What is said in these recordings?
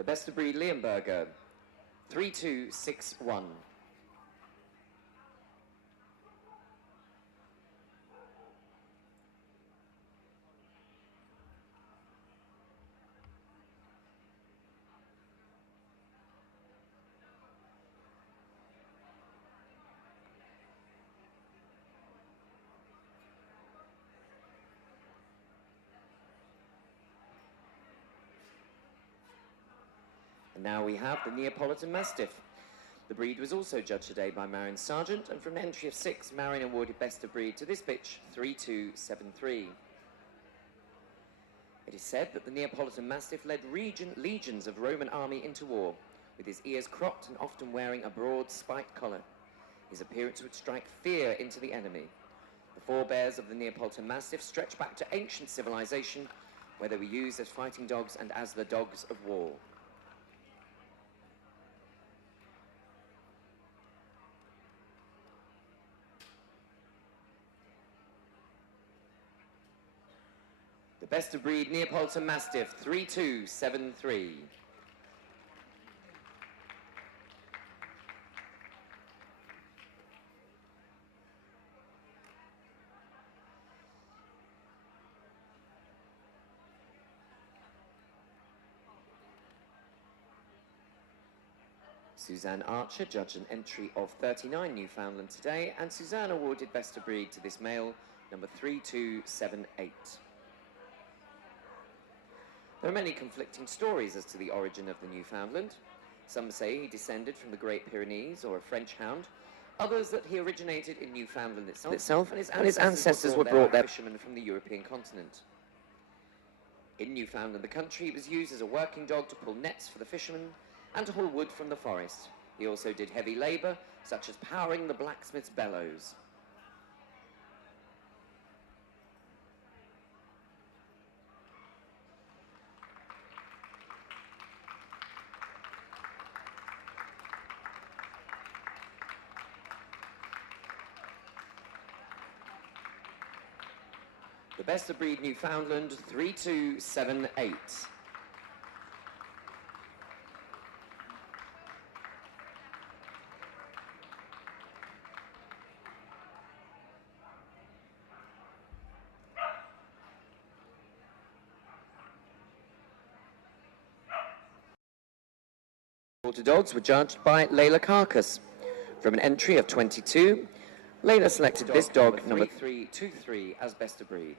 The best of breed Leonberger, 3261. And now we have the Neapolitan Mastiff. The breed was also judged today by Marion Sargent, and from an entry of 6, Marion awarded best of breed to this bitch, 3273. It is said that the Neapolitan Mastiff led legions of Roman army into war, with his ears cropped and often wearing a broad spiked collar. His appearance would strike fear into the enemy. The forebears of the Neapolitan Mastiff stretch back to ancient civilization, where they were used as fighting dogs and as the dogs of war. The best of breed Neapolitan Mastiff, 3273. Suzanne Archer judged an entry of 39 Newfoundland today, and Suzanne awarded best of breed to this male, number 3278. There are many conflicting stories as to the origin of the Newfoundland. Some say he descended from the Great Pyrenees or a French hound, others that he originated in Newfoundland itself and his ancestors were brought there by fishermen from the European continent. In Newfoundland, the country, was used as a working dog to pull nets for the fishermen and to haul wood from the forest. He also did heavy labour, such as powering the blacksmith's bellows. The best of breed Newfoundland, 3278. Water dogs were judged by Layla Carcass. From an entry of 22, Layla selected this dog, number 323, as best of breed.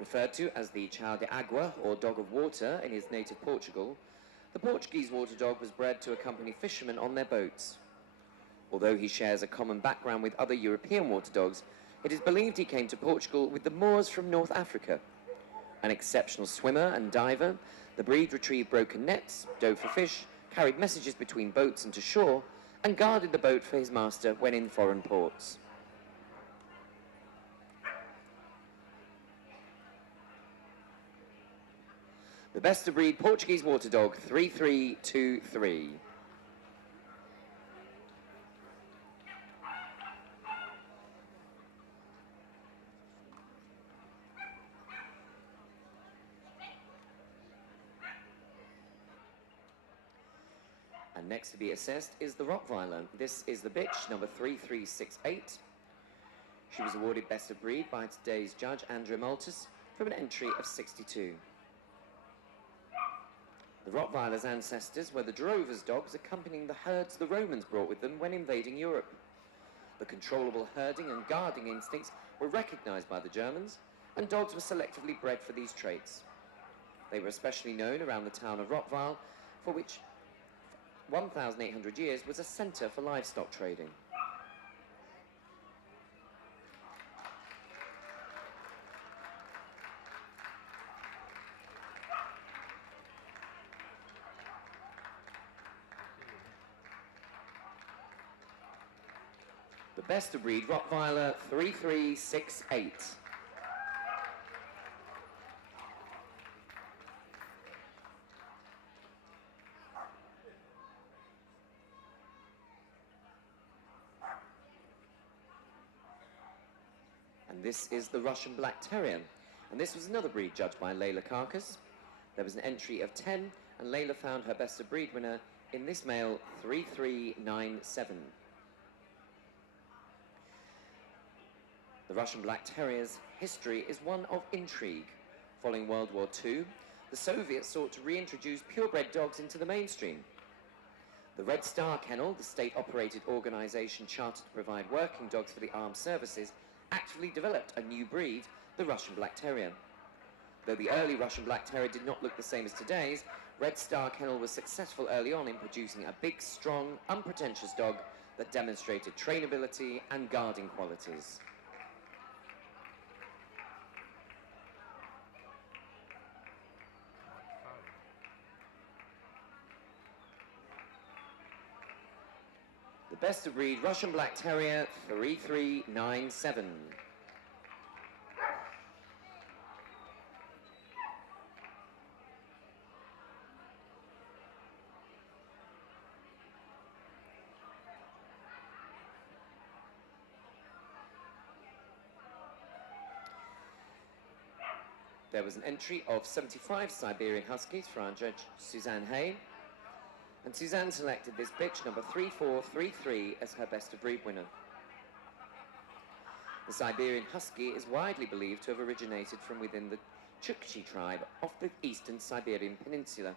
Referred to as the Chão de Água, or dog of water, in his native Portugal, the Portuguese water dog was bred to accompany fishermen on their boats. Although he shares a common background with other European water dogs, it is believed he came to Portugal with the Moors from North Africa. An exceptional swimmer and diver, the breed retrieved broken nets, dove for fish, carried messages between boats and to shore, and guarded the boat for his master when in foreign ports. The best of breed Portuguese water dog, 3323. And next to be assessed is the Rottweiler. This is the bitch, number 3368. She was awarded best of breed by today's judge, Andrea Maltus, from an entry of 62. The Rottweiler's ancestors were the drover's dogs accompanying the herds the Romans brought with them when invading Europe. The controllable herding and guarding instincts were recognized by the Germans, and dogs were selectively bred for these traits. They were especially known around the town of Rottweil, for which 1,800 years was a centre for livestock trading. The best of breed Rottweiler, 3368. And this is the Russian Black Terrier. And this was another breed judged by Layla Carcass. There was an entry of 10, and Layla found her best of breed winner in this male 3397. The Russian Black Terrier's history is one of intrigue. Following World War II, the Soviets sought to reintroduce purebred dogs into the mainstream. The Red Star Kennel, the state-operated organisation chartered to provide working dogs for the armed services, actively developed a new breed, the Russian Black Terrier. Though the early Russian Black Terrier did not look the same as today's, Red Star Kennel was successful early on in producing a big, strong, unpretentious dog that demonstrated trainability and guarding qualities. The best of breed Russian Black Terrier 3397. There was an entry of 75 Siberian Huskies for our judge Suzanne Hay, and Suzanne selected this bitch number 3433 as her best of breed winner. The Siberian Husky is widely believed to have originated from within the Chukchi tribe off the eastern Siberian Peninsula.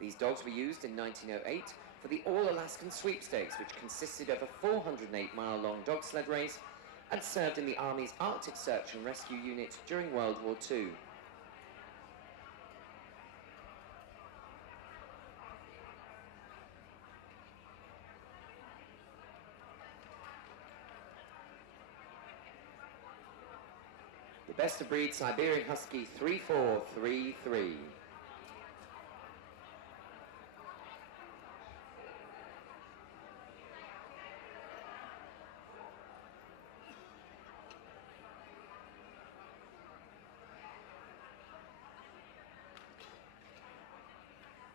These dogs were used in 1908 for the All-Alaskan Sweepstakes, which consisted of a 408-mile-long dog sled race and served in the Army's Arctic Search and Rescue Unit during World War II. The best of breed Siberian Husky 3433.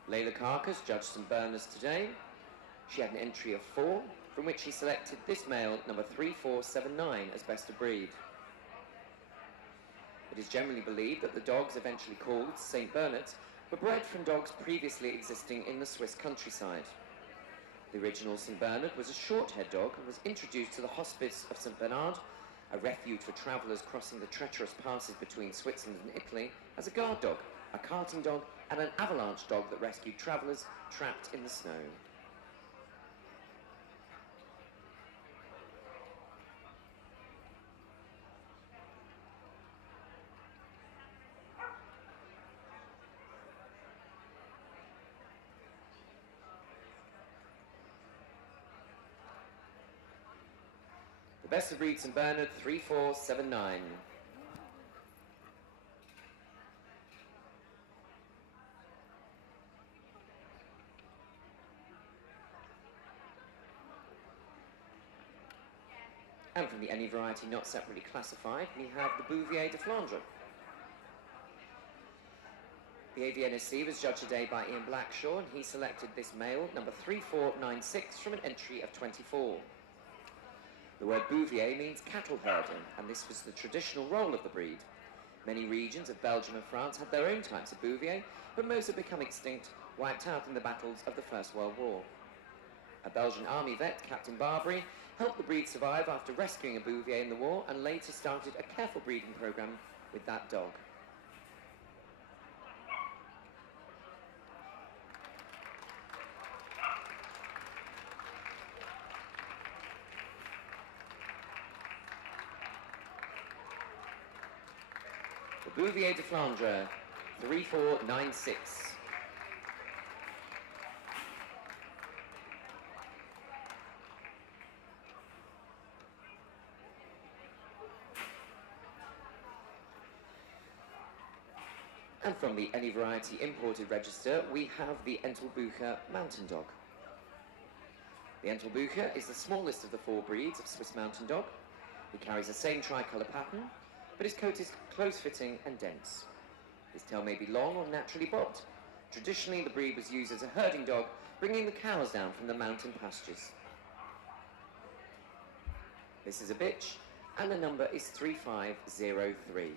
Layla Carcass judged St Berners today. She had an entry of 4, from which she selected this male, number 3479, as best of breed. It is generally believed that the dogs, eventually called St Bernards, were bred from dogs previously existing in the Swiss countryside. The original St Bernard was a short-haired dog and was introduced to the Hospice of St Bernard, a refuge for travellers crossing the treacherous passes between Switzerland and Italy, as a guard dog, a carting dog, and an avalanche dog that rescued travellers trapped in the snow. The best of breed St Bernard 3479. And from the any variety not separately classified, we have the Bouvier De Flandra. The AVNSC was judged today by Ian Blackshaw, and he selected this male, number 3496, from an entry of 24. The word Bouvier means cattle herder, and this was the traditional role of the breed. Many regions of Belgium and France had their own types of Bouvier, but most have become extinct, wiped out in the battles of the First World War. A Belgian army vet, Captain Barbary, helped the breed survive after rescuing a Bouvier in the war, and later started a careful breeding program with that dog. The Bouvier De Flandra 3496. And from the any variety imported register, we have the Entelabuka Mountain Dog. The Entelabuka is the smallest of the 4 breeds of Swiss Mountain Dog. He carries the same tricolour pattern, but his coat is close-fitting and dense. His tail may be long or naturally bobbed. Traditionally, the breed was used as a herding dog, bringing the cows down from the mountain pastures. This is a bitch, and the number is 3503.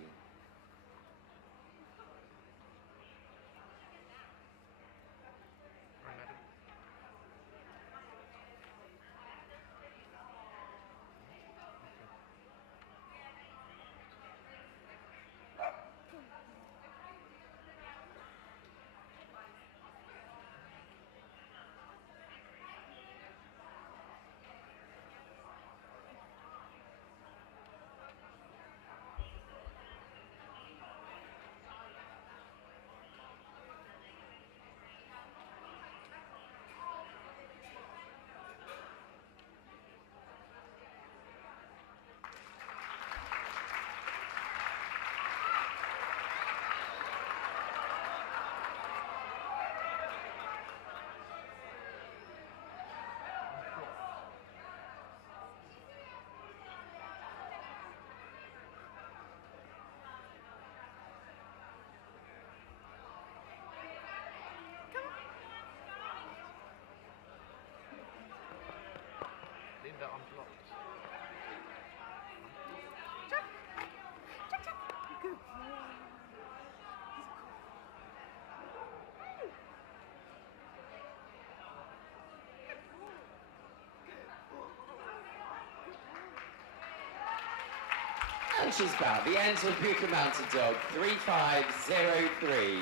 punches back, the Entelabuka Mountain Dog, 3503.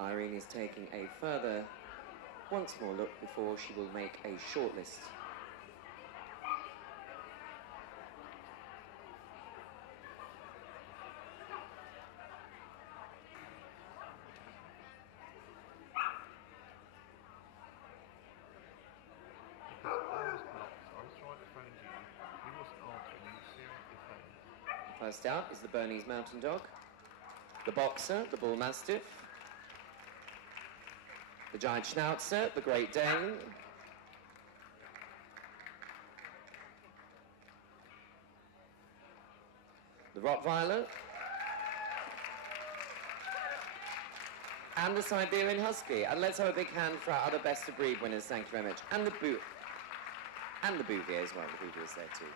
Irene is taking a further, once more look before she will make a shortlist. First out is the Bernese Mountain Dog, the Boxer, the Bull Mastiff, the Giant Schnauzer, the Great Dane, the Rottweiler, and the Siberian Husky. And let's have a big hand for our other best of breed winners, thank you very much. And the Bouvier as well, the Bouvier's there too.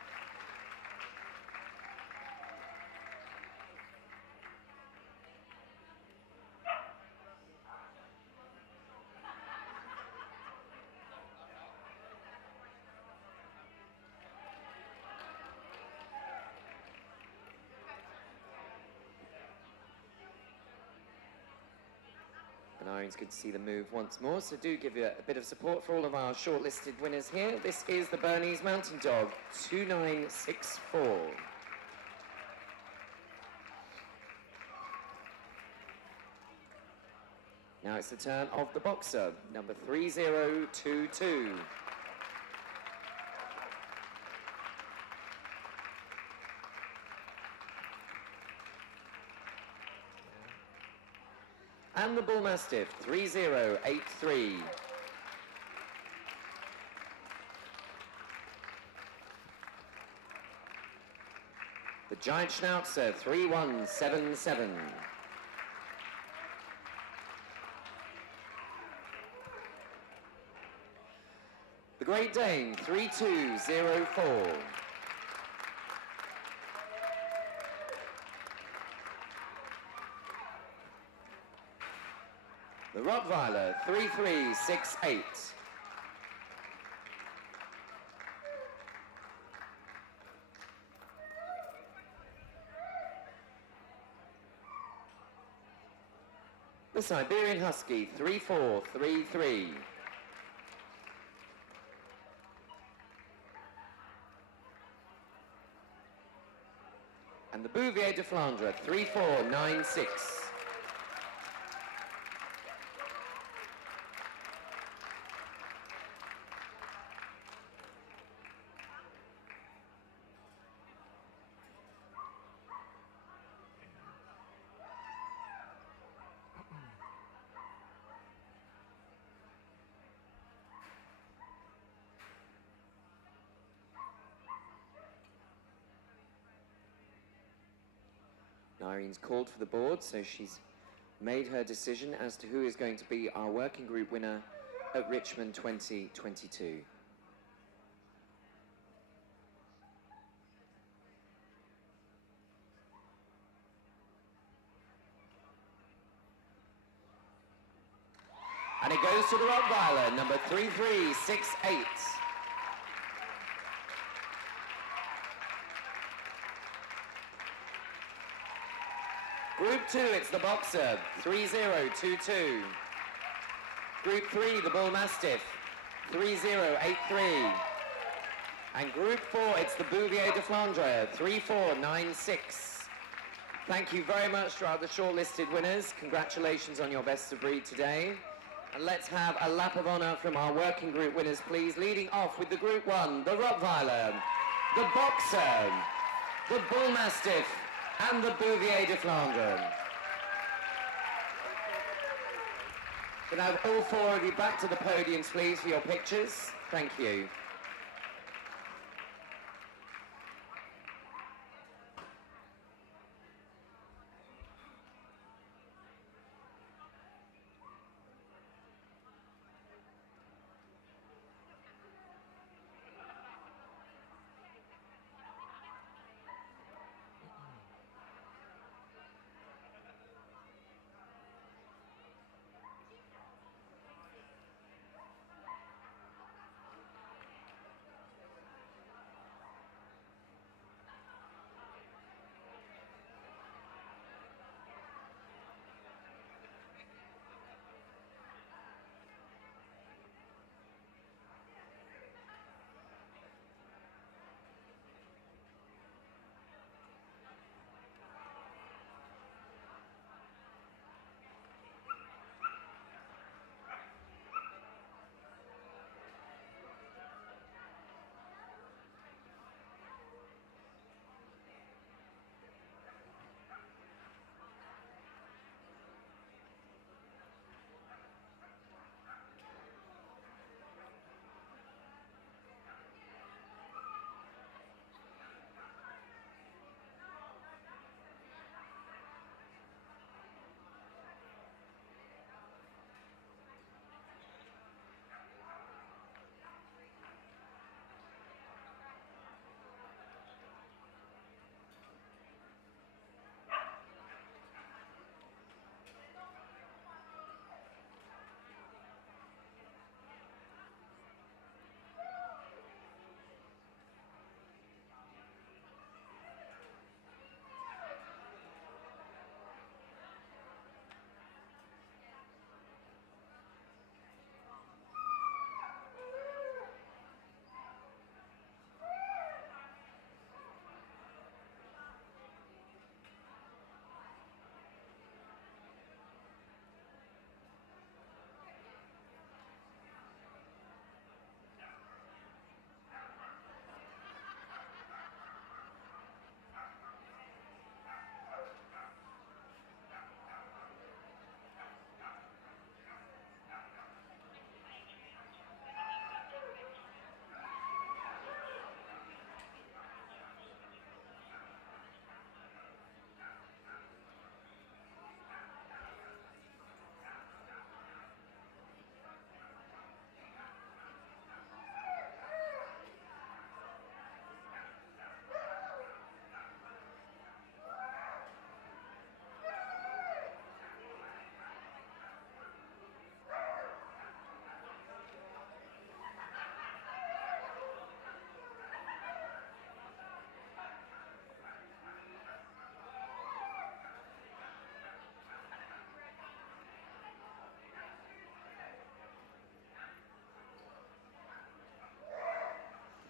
And Irene's good to see them move once more, so do give you a bit of support for all of our shortlisted winners here. This is the Bernese Mountain Dog, 2964. Now it's the turn of the Boxer, number 3022. And the Bull Mastiff, 3083. The Giant Schnauzer, 3177. The Great Dane, 3204. The Rottweiler, 3368. The Siberian Husky, 3433. And the Bouvier De Flandra, 3496. Irene's called for the board, so she's made her decision as to who is going to be our working group winner at Richmond 2022. And it goes to the Rottweiler, number 3368. Group 2, it's the Boxer, 3022. Group 3, the Bull Mastiff, 3083. And Group 4, it's the Bouvier De Flandra, 3496. Thank you very much to our other shortlisted winners. Congratulations on your best of breed today. And let's have a lap of honour from our working group winners, please. Leading off with the Group 1, the Rottweiler, the Boxer, the Bull Mastiff, and the Bouvier De Flandra. Can I have all four of you back to the podiums, please, for your pictures? Thank you.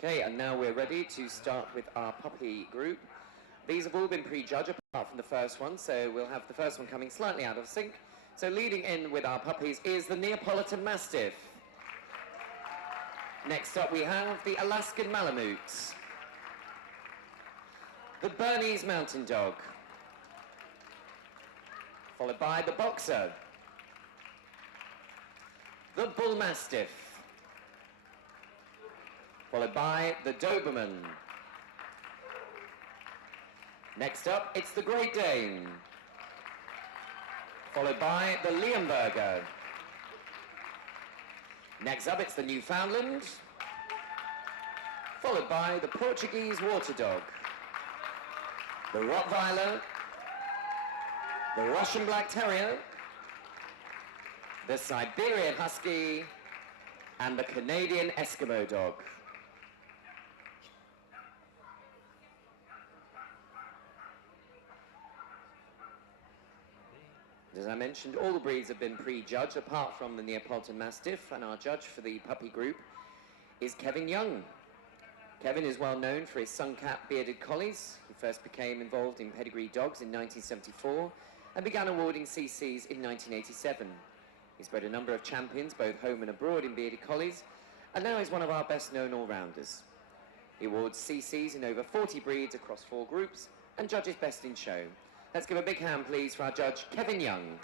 Okay, and now we're ready to start with our puppy group. These have all been prejudged apart from the first one, so we'll have the first one coming slightly out of sync. So leading in with our puppies is the Neapolitan Mastiff. Next up we have the Alaskan Malamutes, the Bernese Mountain Dog, followed by the Boxer, the Bull Mastiff, followed by the Doberman. Next up, it's the Great Dane, followed by the Leonberger. Next up, it's the Newfoundland, followed by the Portuguese Water Dog, the Rottweiler, the Russian Black Terrier, the Siberian Husky, and the Canadian Eskimo Dog. As I mentioned, all the breeds have been prejudged apart from the Neapolitan Mastiff, and our judge for the puppy group is Kevin Young. Kevin is well known for his sun-capped bearded collies. He first became involved in pedigree dogs in 1974 and began awarding CCs in 1987. He's bred a number of champions, both home and abroad, in bearded collies, and now he's one of our best-known all-rounders. He awards CCs in over 40 breeds across 4 groups, and judges best in show. Let's give a big hand, please, for our judge, Kevin Young.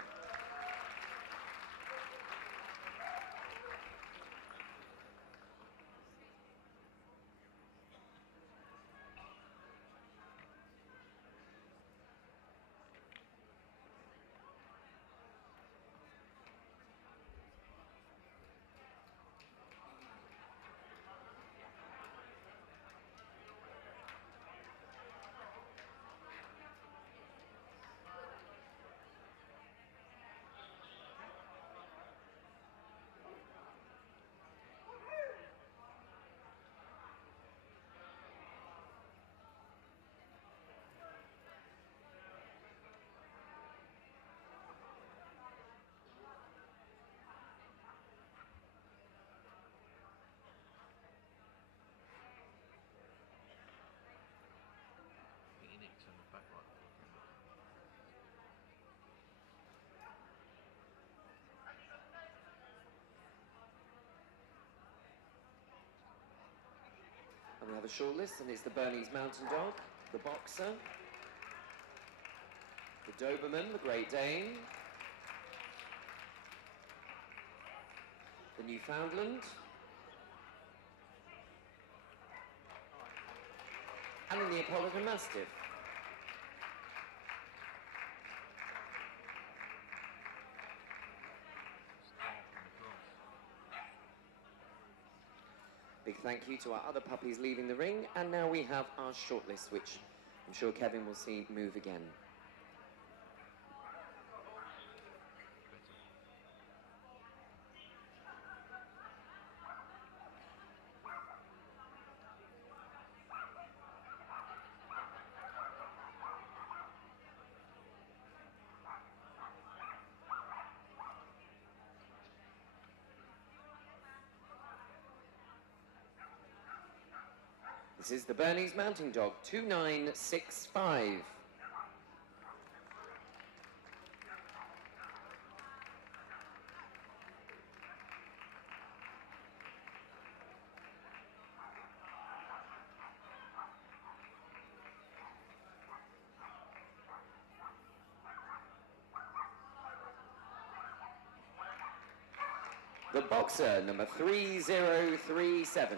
And we have a short list, and it's the Bernese Mountain Dog, the Boxer, the Doberman, the Great Dane, the Newfoundland, and the Neapolitan Mastiff. Big thank you to our other puppies leaving the ring, and now we have our shortlist, which I'm sure Kevin will see move again. This is the Bernese Mountain Dog, 2965. The Boxer, number 3037.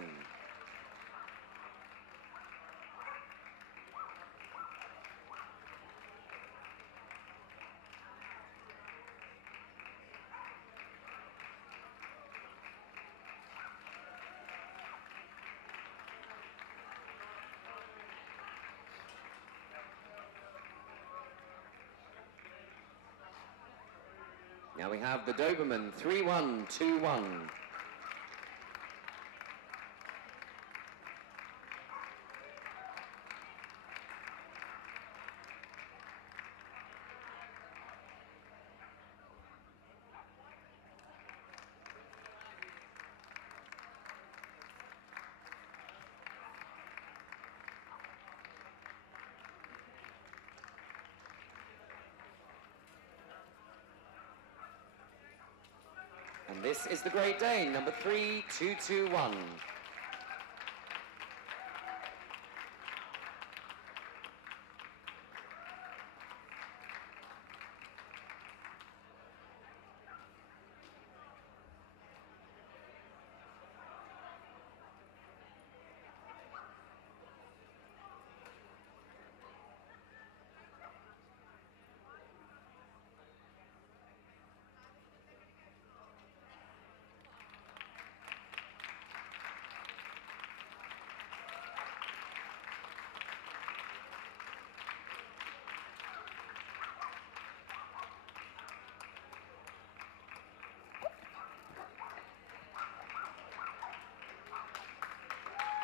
Now we have the Doberman, 3121. And this is the Great Dane, number 3221.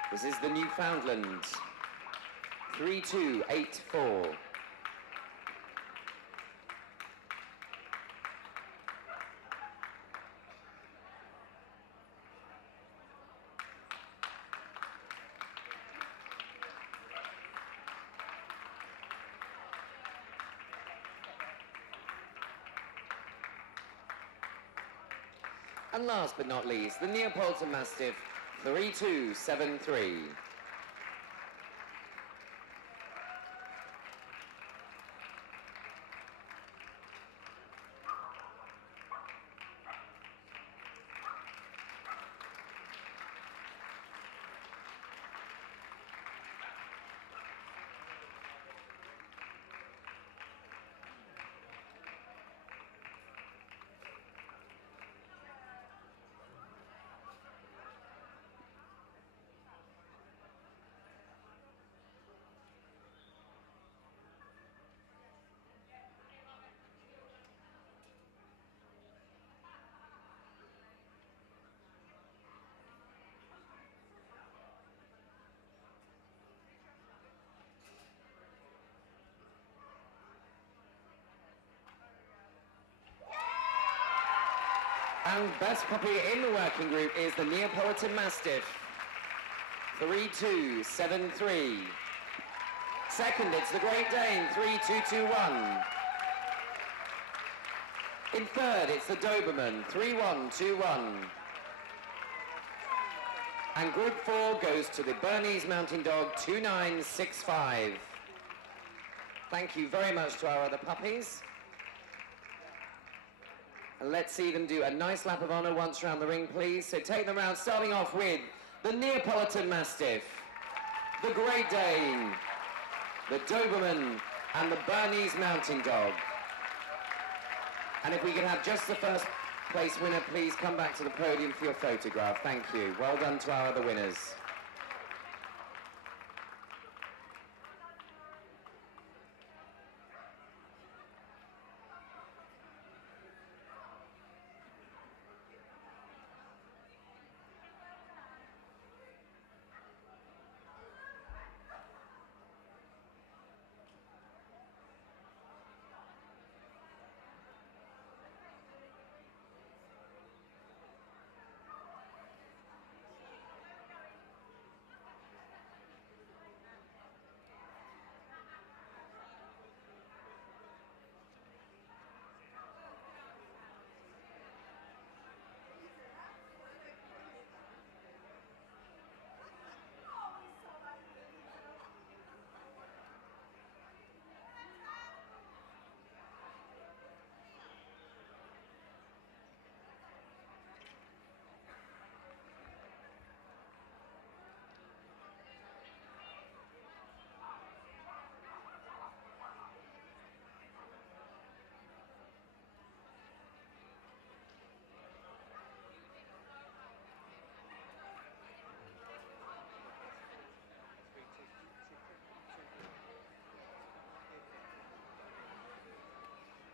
This is the Newfoundland, 3284. And last but not least, the Neapolitan Mastiff, 3273. And best puppy in the working group is the Neapolitan Mastiff. 3-2-7-3. Second, it's the Great Dane, 3-2-2-1. In third, it's the Doberman, 3-1-2-1. And Group 4 goes to the Bernese Mountain Dog, 2-9-6-5. Thank you very much to our other puppies. And let's see them do a nice lap of honour once around the ring, please. So take them round, starting off with the Neapolitan Mastiff, the Great Dane, the Doberman, and the Bernese Mountain Dog. And if we can have just the first place winner, please come back to the podium for your photograph. Thank you. Well done to our other winners.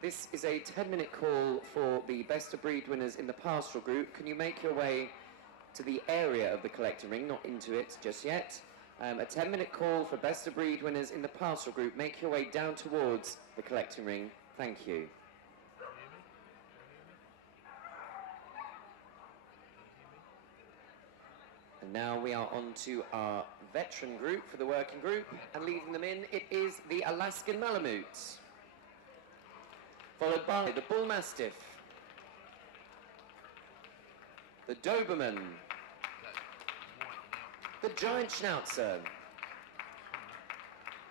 This is a 10-minute call for the best of breed winners in the Pastoral Group. Can you make your way to the area of the collector ring, not into it just yet? A 10-minute call for best of breed winners in the Pastoral Group. Make your way down towards the collecting ring. Thank you. And now we are on to our veteran group for the working group, and leading them in, it is the Alaskan Malamutes, followed by the Bull Mastiff, the Doberman, the Giant Schnauzer,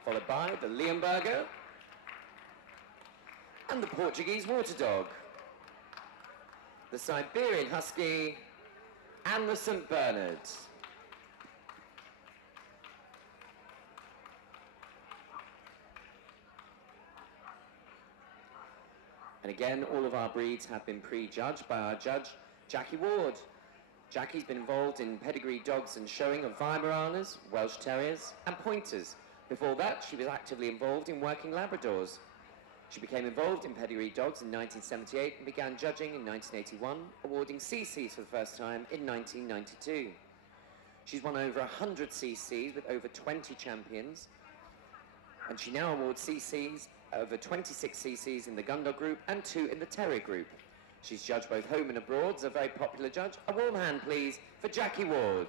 followed by the Leonberger, and the Portuguese Water Dog, the Siberian Husky, and the St. Bernard. And again, all of our breeds have been pre-judged by our judge, Jackie Ward. Jackie's been involved in pedigree dogs and showing of Weimaraners, Welsh Terriers, and Pointers. Before that, she was actively involved in working Labradors. She became involved in pedigree dogs in 1978 and began judging in 1981, awarding CCs for the first time in 1992. She's won over 100 CCs with over 20 champions, and she now awards CCs over 26 CCs in the Gundog group and 2 in the Terrier group. She's judged both home and abroad, is a very popular judge. A warm hand, please, for Jackie Ward.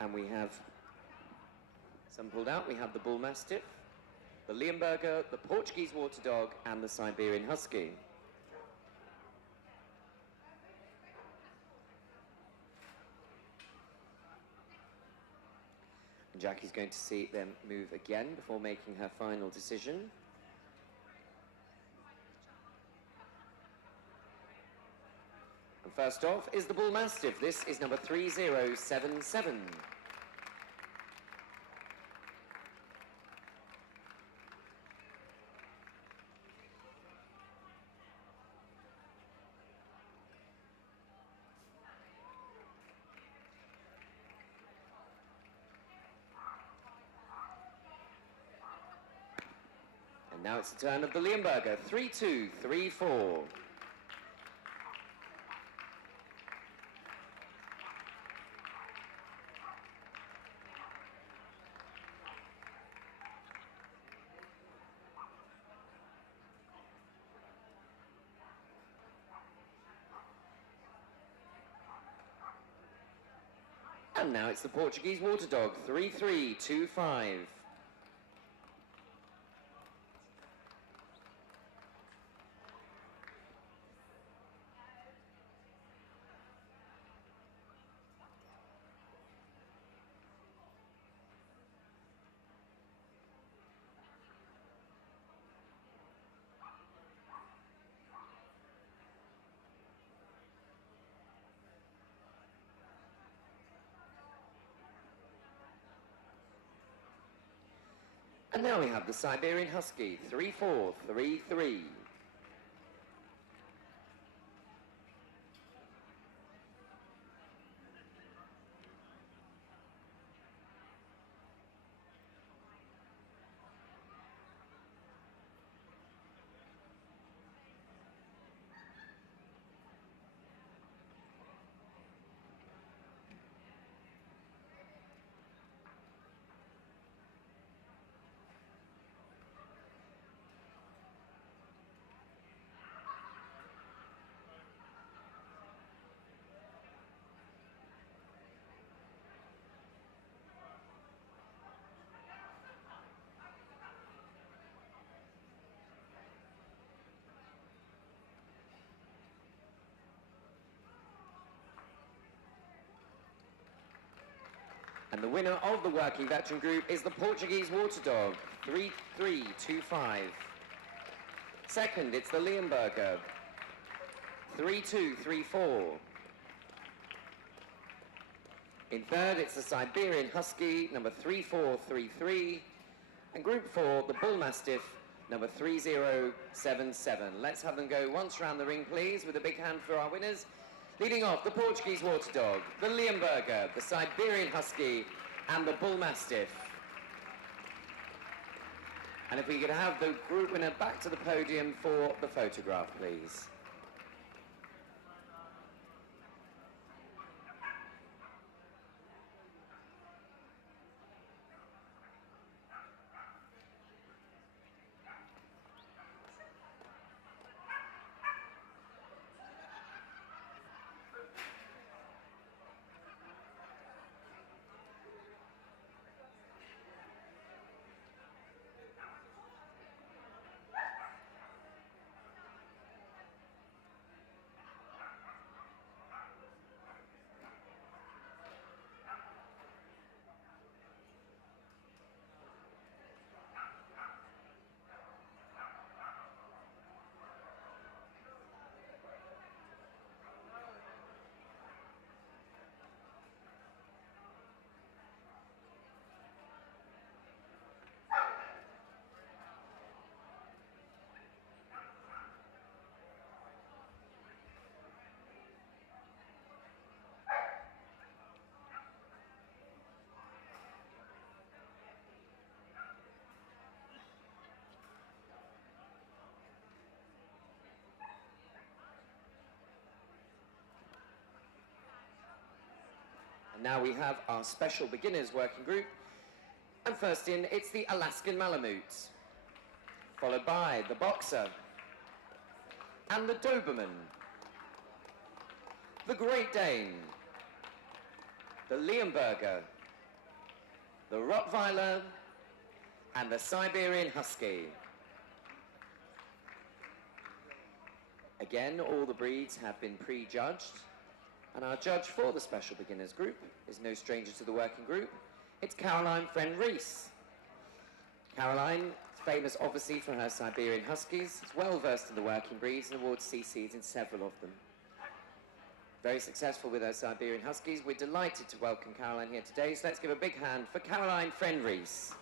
And we have some pulled out. We have the Bull Mastiff, the Leonberger, the Portuguese Water Dog, and the Siberian Husky. And Jackie's going to see them move again before making her final decision. And first off is the Bull Mastiff. This is number 3077. And now it's the turn of the Leonberger, 3-2, 3-4. And now it's the Portuguese Water Dog, 3325. And now we have the Siberian Husky, 3433. And the winner of the working veteran group is the Portuguese Water Dog, 3325. Second, it's the Leonberger, 3234. In third, it's the Siberian Husky, number 3433. And Group 4, the Bull Mastiff, number 3077. Let's have them go once round the ring, please, with a big hand for our winners. Leading off, the Portuguese Water Dog, the Leonberger, the Siberian Husky, and the Bull Mastiff. And if we could have the group winner back to the podium for the photograph, please. Now we have our special beginners working group. And first in, it's the Alaskan Malamutes, followed by the Boxer, and the Doberman, the Great Dane, the Leonberger, the Rottweiler, and the Siberian Husky. Again, all the breeds have been prejudged. And our judge for the special beginners group is no stranger to the working group. It's Caroline Friend Rees. Caroline, famous obviously for her Siberian Huskies, is well versed in the working breeds and awards CCs in several of them. Very successful with her Siberian Huskies. We're delighted to welcome Caroline here today, so let's give a big hand for Caroline Friend Rees.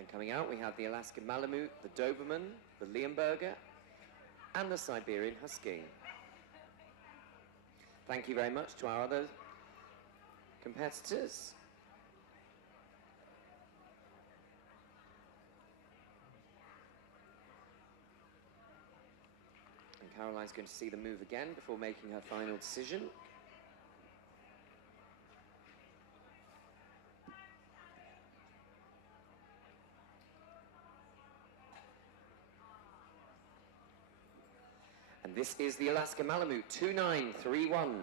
And coming out, we have the Alaskan Malamute, the Doberman, the Leonberger, and the Siberian Husky. Thank you very much to our other competitors. And Caroline's going to see the move again before making her final decision. And this is the Alaskan Malamute, 2931.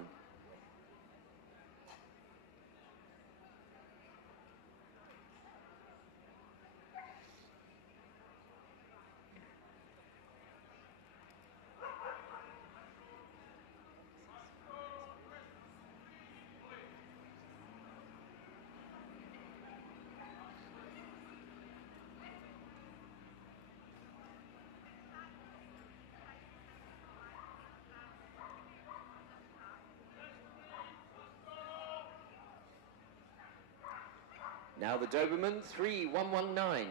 Now the Doberman, 3119.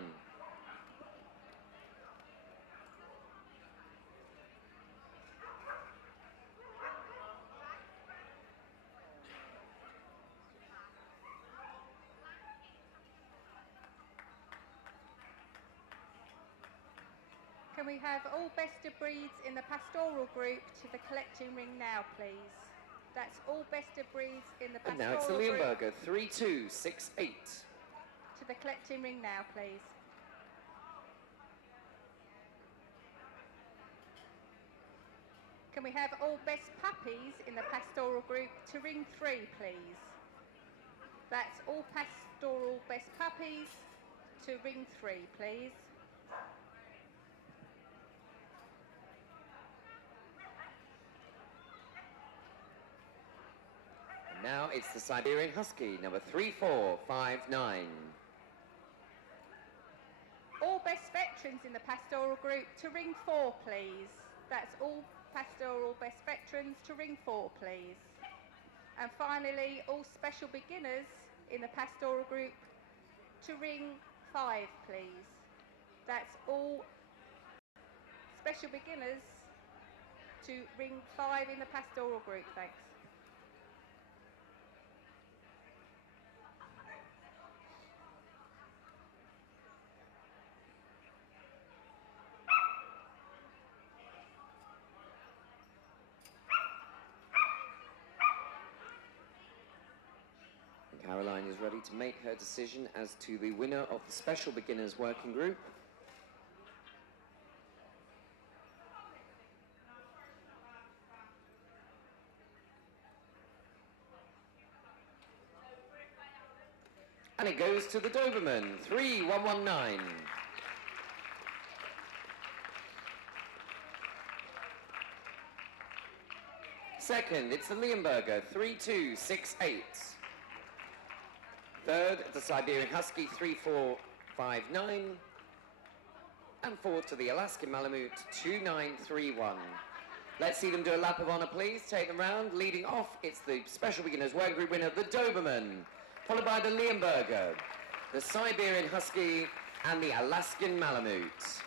Can we have all best of breeds in the Pastoral Group to the collecting ring now, please? That's all best of breeds in the Pastoral Group. And now it's the Leonberger, 3268. To the collecting ring now, please. Can we have all best puppies in the Pastoral Group to ring 3, please? That's all Pastoral best puppies to ring 3, please. And now it's the Siberian Husky, number 3459. All best veterans in the Pastoral Group to ring 4, please. That's all Pastoral best veterans to ring 4, please. And finally, all special beginners in the Pastoral Group to ring 5, please. That's all special beginners to ring 5 in the Pastoral Group, thanks. Caroline is ready to make her decision as to the winner of the Special Beginners Working Group. And it goes to the Doberman, 3119. Second, it's the Leonberger, 3268. Third, the Siberian Husky, 3459. And fourth to the Alaskan Malamute, 2931. Let's see them do a lap of honour, please. Take them round. Leading off, it's the Special Beginners Working Group winner, the Doberman, followed by the Leonberger, the Siberian Husky, and the Alaskan Malamute.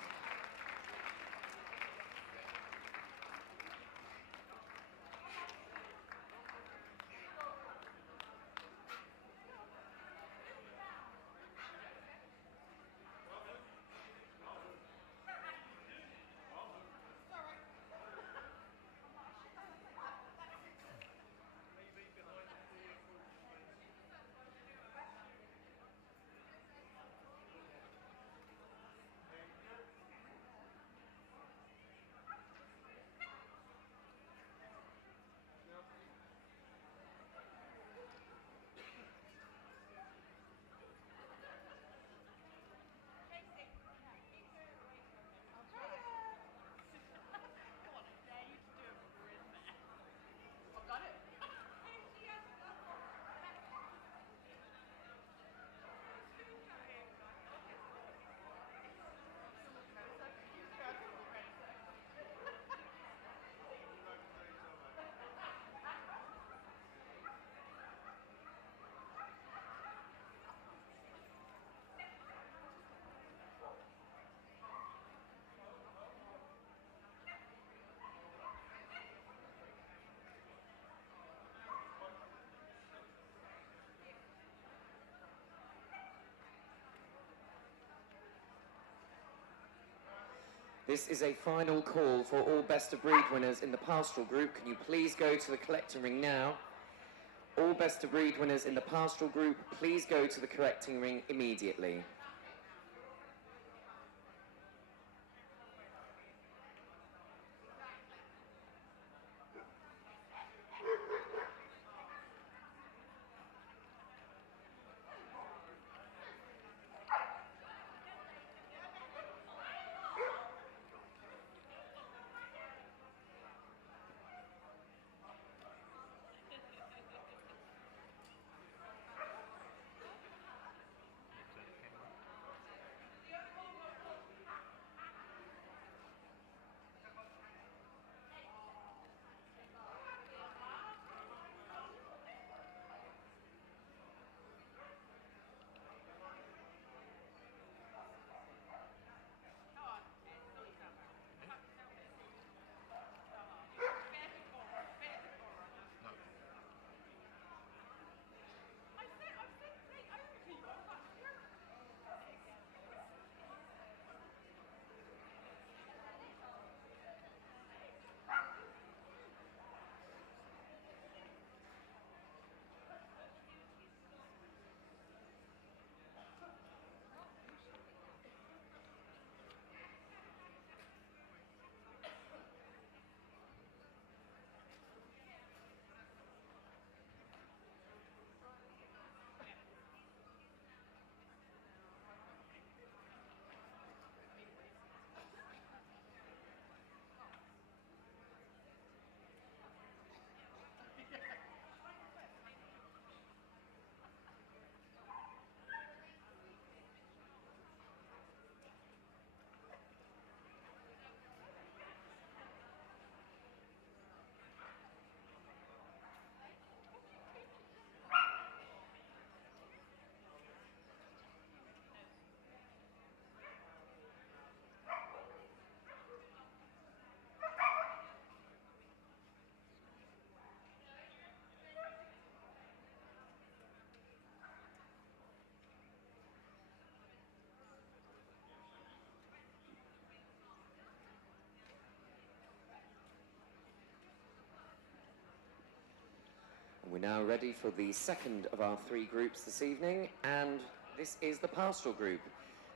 This is a final call for all best of breed winners in the Pastoral Group. Can you please go to the collecting ring now? All best of breed winners in the Pastoral Group, please go to the collecting ring immediately. We're now ready for the second of our three groups this evening, and this is the Pastoral Group.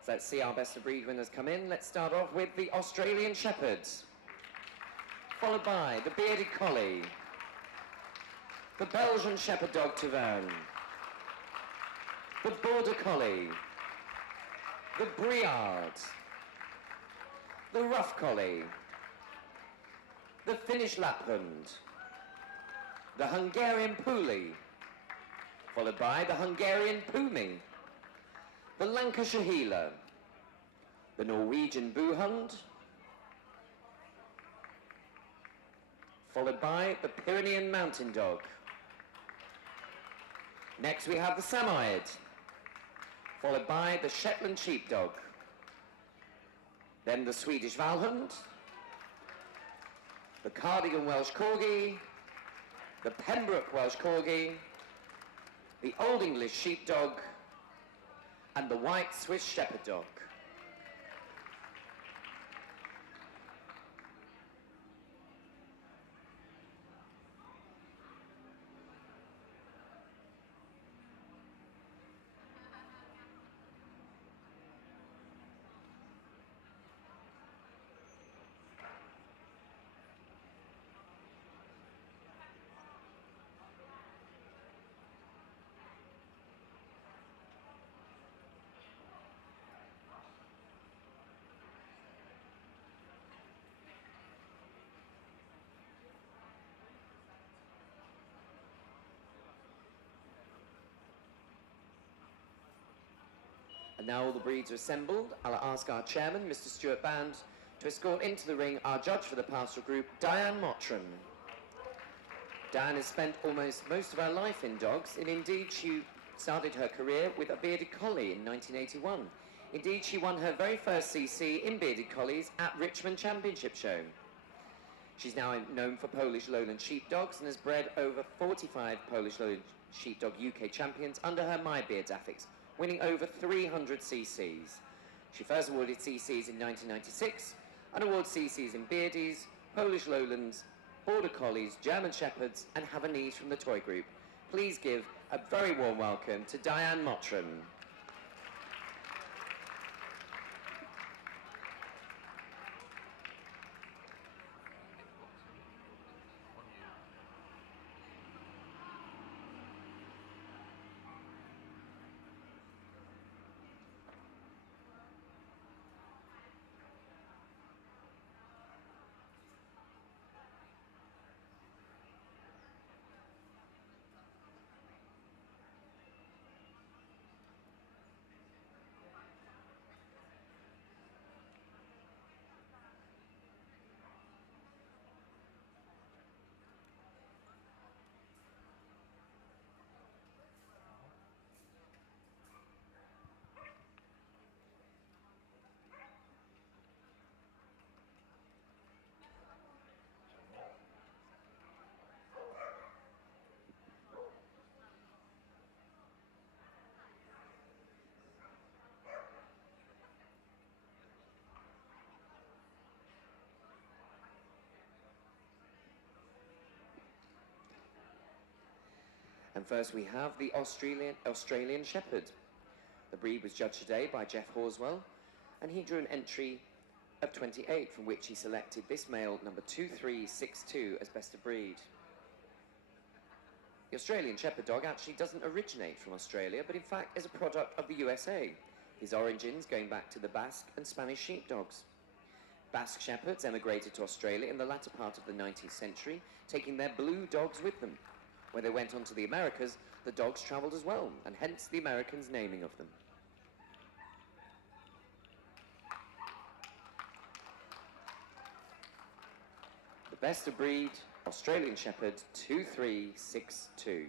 So let's see our best of breed winners come in. Let's start off with the Australian Shepherds, followed by the Bearded Collie, the Belgian Shepherd Dog Taverne, the Border Collie, the Briard, the Rough Collie, the Finnish Lapland, the Hungarian Puli, followed by the Hungarian Pumi, the Lancashire Healer, the Norwegian Boo Hunt, followed by the Pyrenean Mountain Dog. Next we have the Samoyed, followed by the Shetland Sheepdog, then the Swedish Valhund, the Cardigan Welsh Corgi, the Pembroke Welsh Corgi, the Old English Sheepdog, and the White Swiss Shepherd Dog. And now all the breeds are assembled. I'll ask our chairman, Mr. Stuart Band, to escort into the ring our judge for the Pastoral Group, Diane Mottram. Diane has spent almost most of her life in dogs, and indeed she started her career with a Bearded Collie in 1981. Indeed, she won her very first CC in Bearded Collies at Richmond Championship Show. She's now known for Polish Lowland Sheepdogs and has bred over 45 Polish Lowland Sheepdog UK champions under her My Beard's affix, winning over 300 CCs. She first awarded CCs in 1996 and awards CCs in Beardies, Polish Lowlands, Border Collies, German Shepherds, and Havanese from the Toy Group. Please give a very warm welcome to Diane Mottram. And first we have the Australian Shepherd. The breed was judged today by Jeff Horswell, and he drew an entry of 28, from which he selected this male, number 2362, as best of breed. The Australian Shepherd dog actually doesn't originate from Australia, but in fact is a product of the USA, his origins going back to the Basque and Spanish sheepdogs. Basque Shepherds emigrated to Australia in the latter part of the 19th century, taking their blue dogs with them. When they went on to the Americas, the dogs travelled as well, and hence the Americans' naming of them. The best of breed, Australian Shepherd 2362.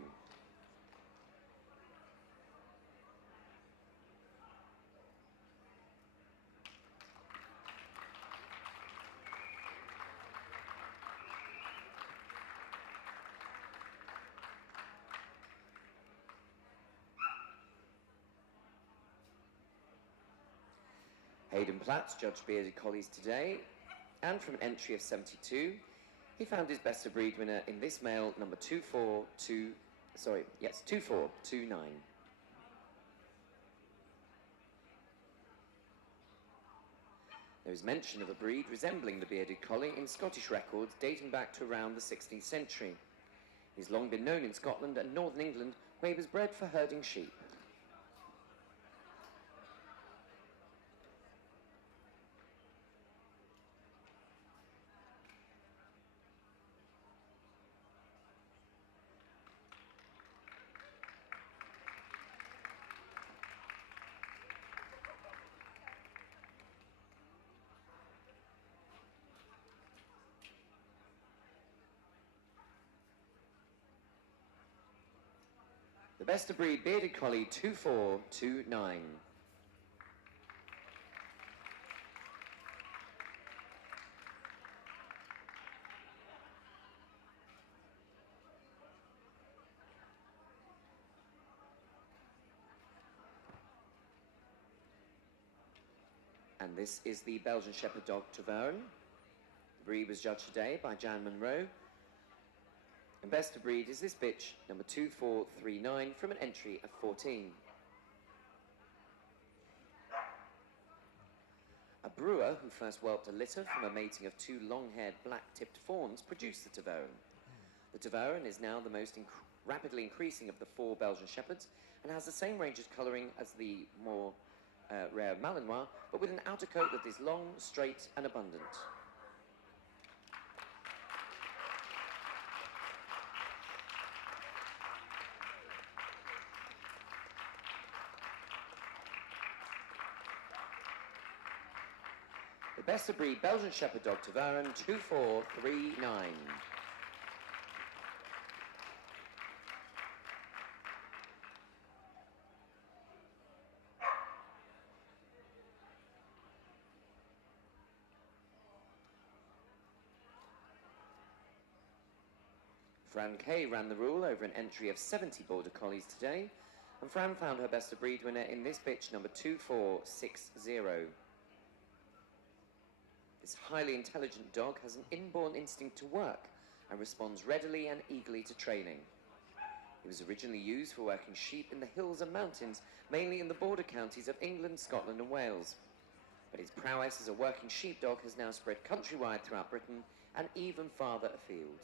Hayden Platts judged bearded collies today, and from an entry of 72, he found his best of breed winner in this male, number 2429. There is mention of a breed resembling the bearded collie in Scottish records dating back to around the 16th century. He's long been known in Scotland and northern England, where he was bred for herding sheep. The best of breed bearded collie 2429. And this is the Belgian Shepherd dog Taverne. The breed was judged today by Jan Monroe. And best of breed is this bitch, number 2439, from an entry of 14. A brewer who first whelped a litter from a mating of two long-haired black-tipped fawns produced the Taverne. The Taverne is now the most rapidly increasing of the four Belgian Shepherds and has the same range of colouring as the more rare Malinois, but with an outer coat that is long, straight and abundant. The best of breed Belgian Shepherd dog Taverne 2439. Fran Kay ran the rule over an entry of 70 Border Collies today, and Fran found her best of breed winner in this bitch number 2460. This highly intelligent dog has an inborn instinct to work and responds readily and eagerly to training. He was originally used for working sheep in the hills and mountains, mainly in the border counties of England, Scotland and Wales. But his prowess as a working sheepdog has now spread countrywide throughout Britain and even farther afield.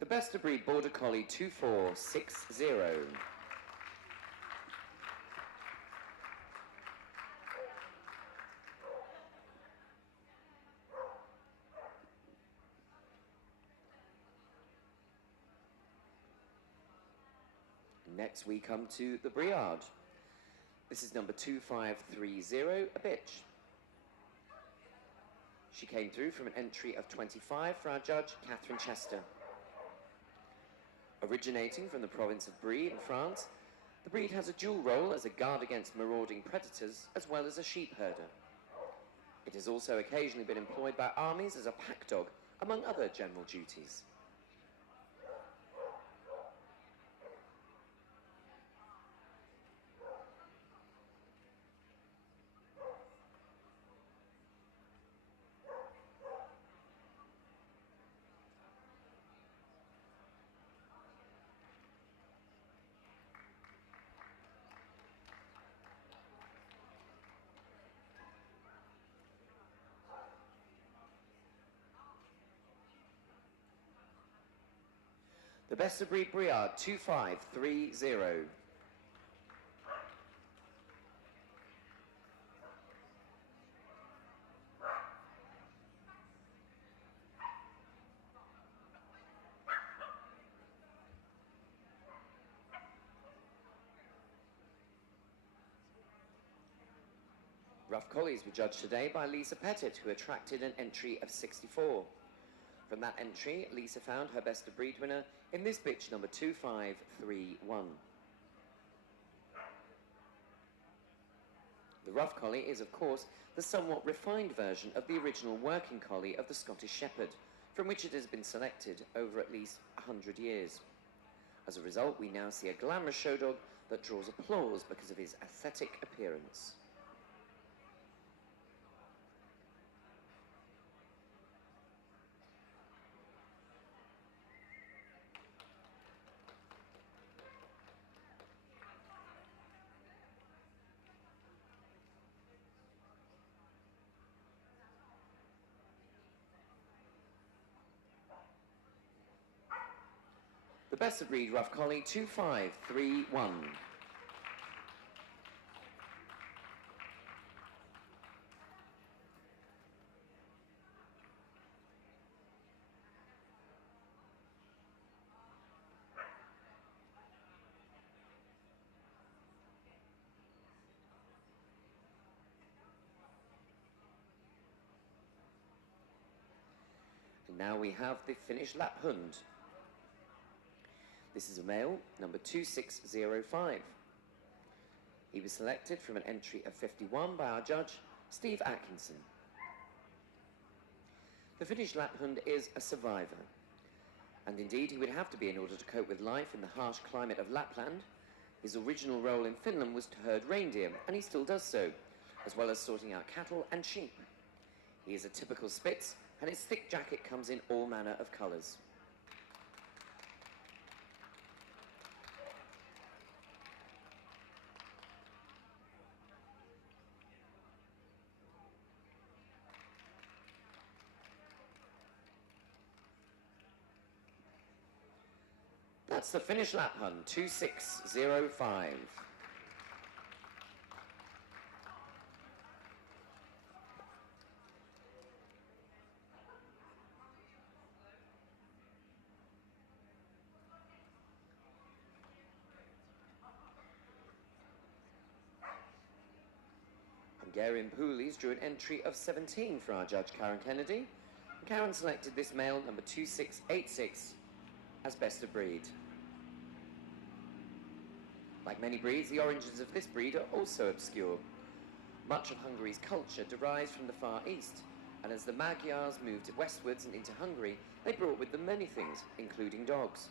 The Best of Breed Border Collie 2460. Next we come to the Briard. This is number 2530, a bitch. She came through from an entry of 25 for our judge, Catherine Chester. Originating from the province of Brie in France, the breed has a dual role as a guard against marauding predators as well as a sheep herder. It has also occasionally been employed by armies as a pack dog, among other general duties. The Best of Breed Briard 2530. Rough Collies were judged today by Lisa Pettit, who attracted an entry of 64. From that entry, Lisa found her Best of Breed winner in this bitch number 2531. The Rough Collie is, of course, the somewhat refined version of the original working collie of the Scottish Shepherd, from which it has been selected over at least 100 years. As a result, we now see a glamorous show dog that draws applause because of his aesthetic appearance. The Best of Breed Rough Collie 2531. And now we have the Finnish Lapphund. This is a male, number 2605. He was selected from an entry of 51 by our judge, Steve Atkinson. The Finnish Lapphund is a survivor, and indeed he would have to be in order to cope with life in the harsh climate of Lapland. His original role in Finland was to herd reindeer, and he still does so, as well as sorting out cattle and sheep. He is a typical Spitz, and his thick jacket comes in all manner of colours. That's the Finnish Lapphund 2605. Hungarian Poolies drew an entry of 17 for our judge, Karen Kennedy. And Karen selected this male, number 2686, as Best of Breed. Like many breeds, the origins of this breed are also obscure. Much of Hungary's culture derives from the Far East, and as the Magyars moved westwards and into Hungary, they brought with them many things, including dogs.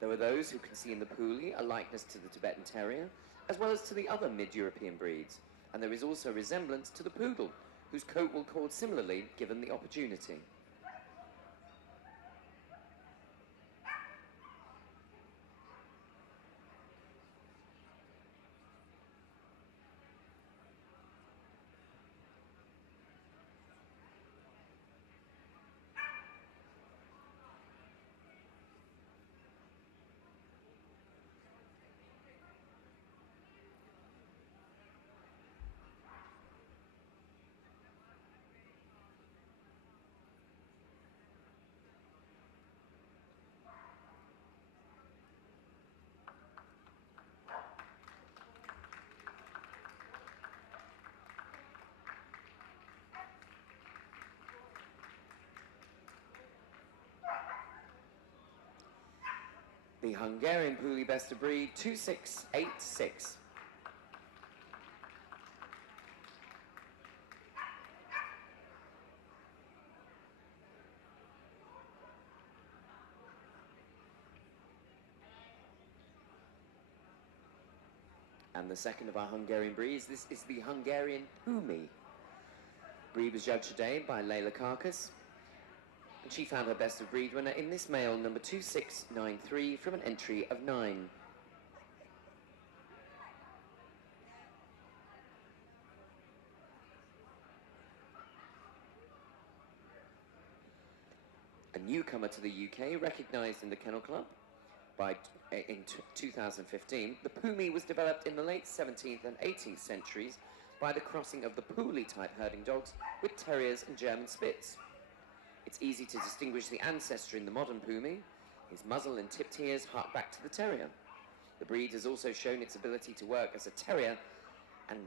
There are those who can see in the Puli a likeness to the Tibetan Terrier, as well as to the other mid-European breeds, and there is also a resemblance to the Poodle, whose coat will cord similarly given the opportunity. The Hungarian Puli Best of Breed 2686. And the second of our Hungarian breeds, this is the Hungarian Pumi. Breed was judged today by Layla Karkas, and she found her best of breed winner in this male, number 2693, from an entry of 9. A newcomer to the UK, recognised in the Kennel Club in 2015, the Pumi was developed in the late 17th and 18th centuries by the crossing of the Puli-type herding dogs with Terriers and German Spitz. It's easy to distinguish the ancestor in the modern Pumi. His muzzle and tipped ears hark back to the Terrier. The breed has also shown its ability to work as a Terrier and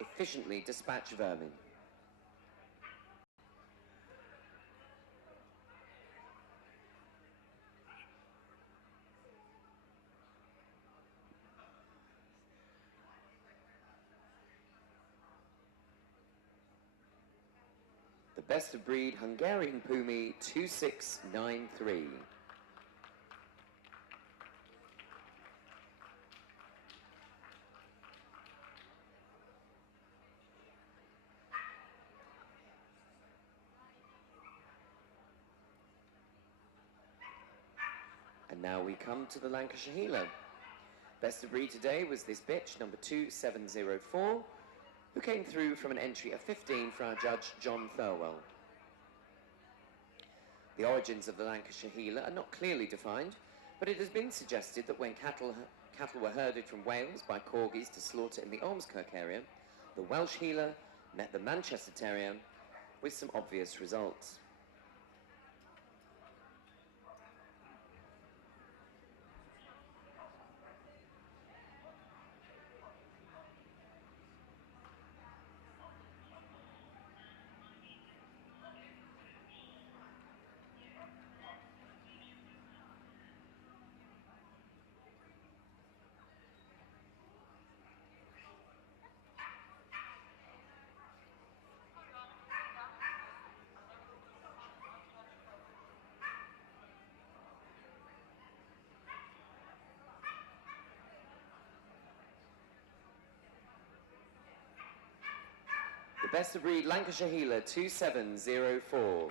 efficiently dispatch vermin. The best of breed Hungarian Pumi 2693. And now we come to the Lancashire Healer. Best of breed today was this bitch, number 2704, who came through from an entry of 15 for our judge, John Thirlwell. The origins of the Lancashire Healer are not clearly defined, but it has been suggested that when cattle were herded from Wales by Corgis to slaughter in the Ormskirk area, the Welsh Healer met the Manchester Terrier with some obvious results. The best of breed Lancashire Healer 2704.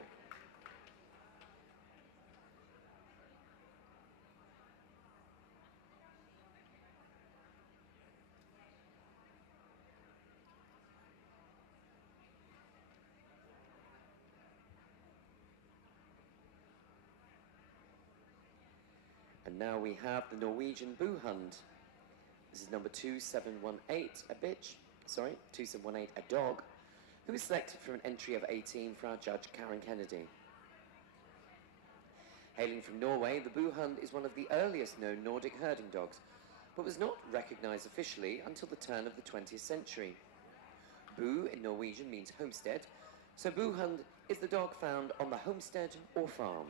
And now we have the Norwegian Boo Hunt. This is number 2718, a bitch. Sorry, 2718, a dog, who was selected from an entry of 18 for our judge, Karen Kennedy. Hailing from Norway, the Boo Hunt is one of the earliest known Nordic herding dogs, but was not recognised officially until the turn of the 20th century. Boo in Norwegian means homestead, so Boo Hunt is the dog found on the homestead or farm.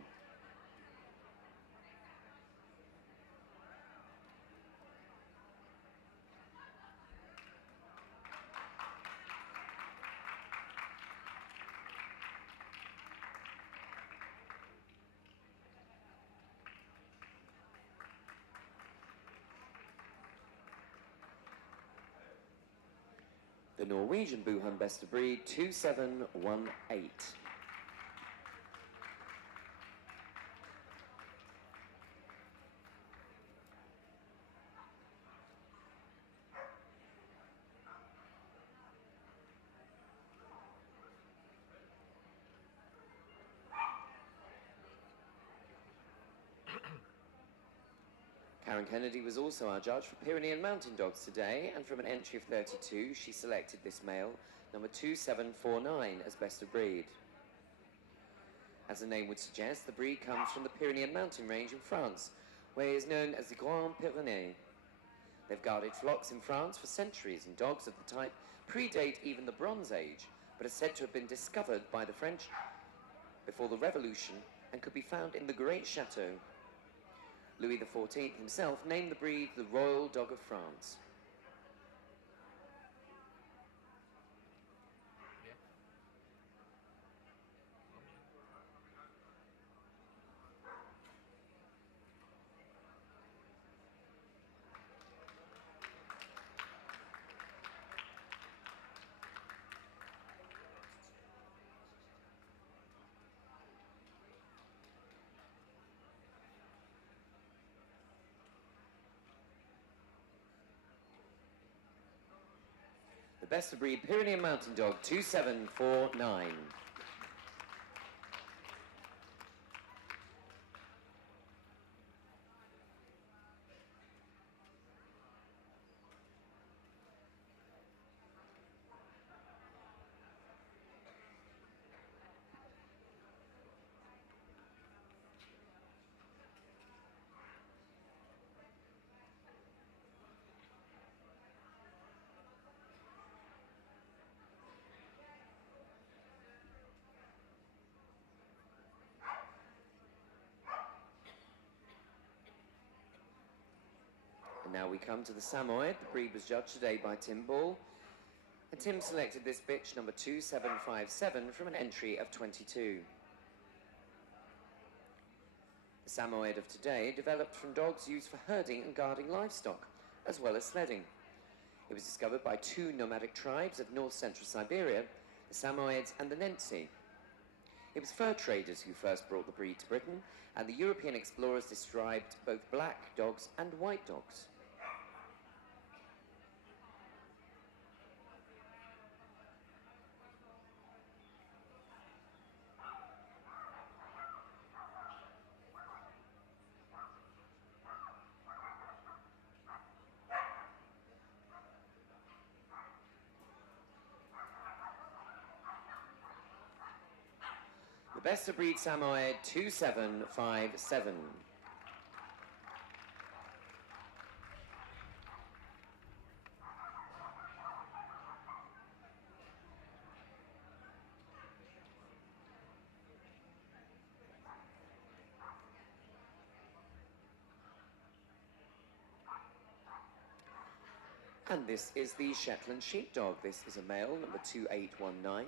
The Norwegian Boo Hunt Best of Breed 2718. Karen Kennedy was also our judge for Pyrenean Mountain Dogs today, and from an entry of 32, she selected this male, number 2749, as best of breed. As the name would suggest, the breed comes from the Pyrenean mountain range in France, where he is known as the Grand Pyrénées. They've guarded flocks in France for centuries, and dogs of the type predate even the Bronze Age, but are said to have been discovered by the French before the Revolution and could be found in the Great Chateau. Louis XIV himself named the breed the Royal Dog of France. The best of breed Pyrenean Mountain Dog 2749. And now we come to the Samoyed. The breed was judged today by Tim Ball. And Tim selected this bitch, number 2757, from an entry of 22. The Samoyed of today developed from dogs used for herding and guarding livestock, as well as sledding. It was discovered by two nomadic tribes of north-central Siberia, the Samoyeds and the Nentsi. It was fur traders who first brought the breed to Britain, and the European explorers described both black dogs and white dogs. The best of breed Samoyed 2757. And this is the Shetland Sheepdog. This is a male, number 2819.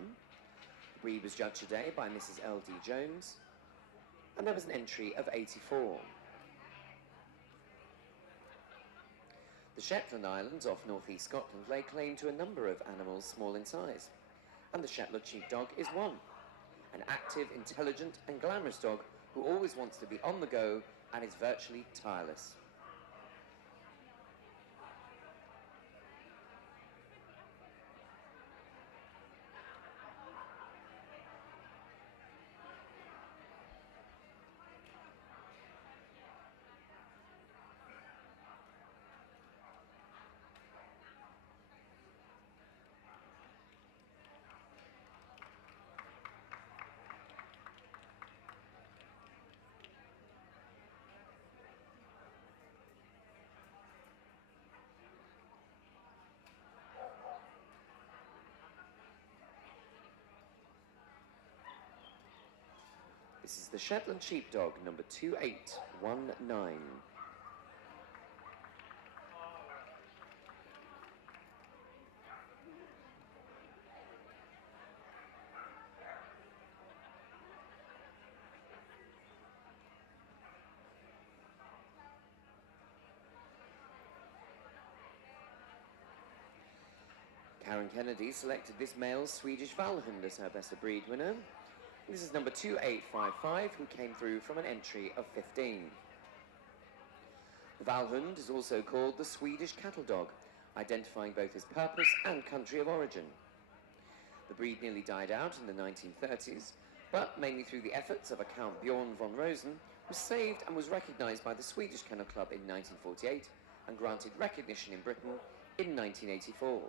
The breed was judged today by Mrs. L.D. Jones, and there was an entry of 84. The Shetland Islands off northeast Scotland lay claim to a number of animals small in size, and the Shetland Sheepdog is one. An active, intelligent and glamorous dog who always wants to be on the go and is virtually tireless. This is the Shetland Sheepdog, number 2819. Karen Kennedy selected this male Swedish Valhund as her best of breed winner. This is number 2855, who came through from an entry of 15. The Valhund is also called the Swedish Cattle Dog, identifying both his purpose and country of origin. The breed nearly died out in the 1930s, but mainly through the efforts of a Count Bjorn von Rosen, was saved and was recognised by the Swedish Kennel Club in 1948 and granted recognition in Britain in 1984.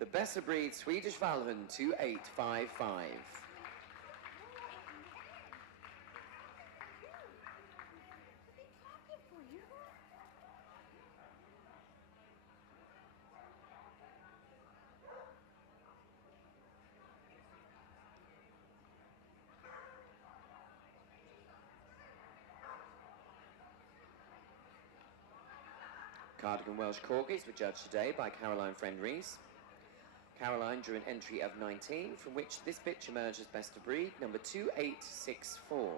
The best of breed Swedish Valhund 2855. Cardigan Welsh Corgis were judged today by Caroline Friend-Rees. Caroline drew an entry of 19, from which this bitch emerged as best of breed, number 2864.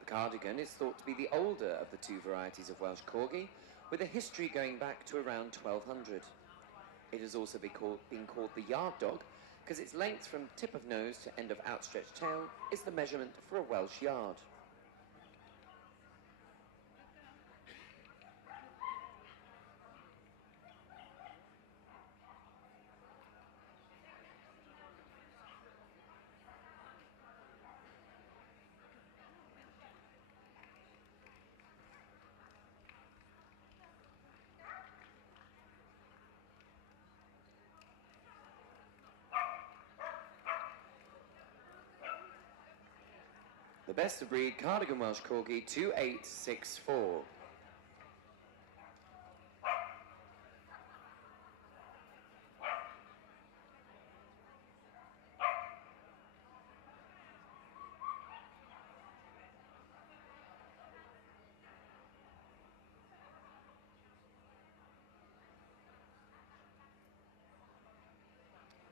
The Cardigan is thought to be the older of the two varieties of Welsh Corgi, with a history going back to around 1200. It has also been called the yard dog, because its length from tip of nose to end of outstretched tail is the measurement for a Welsh yard. The best of breed Cardigan Welsh Corgi 2864.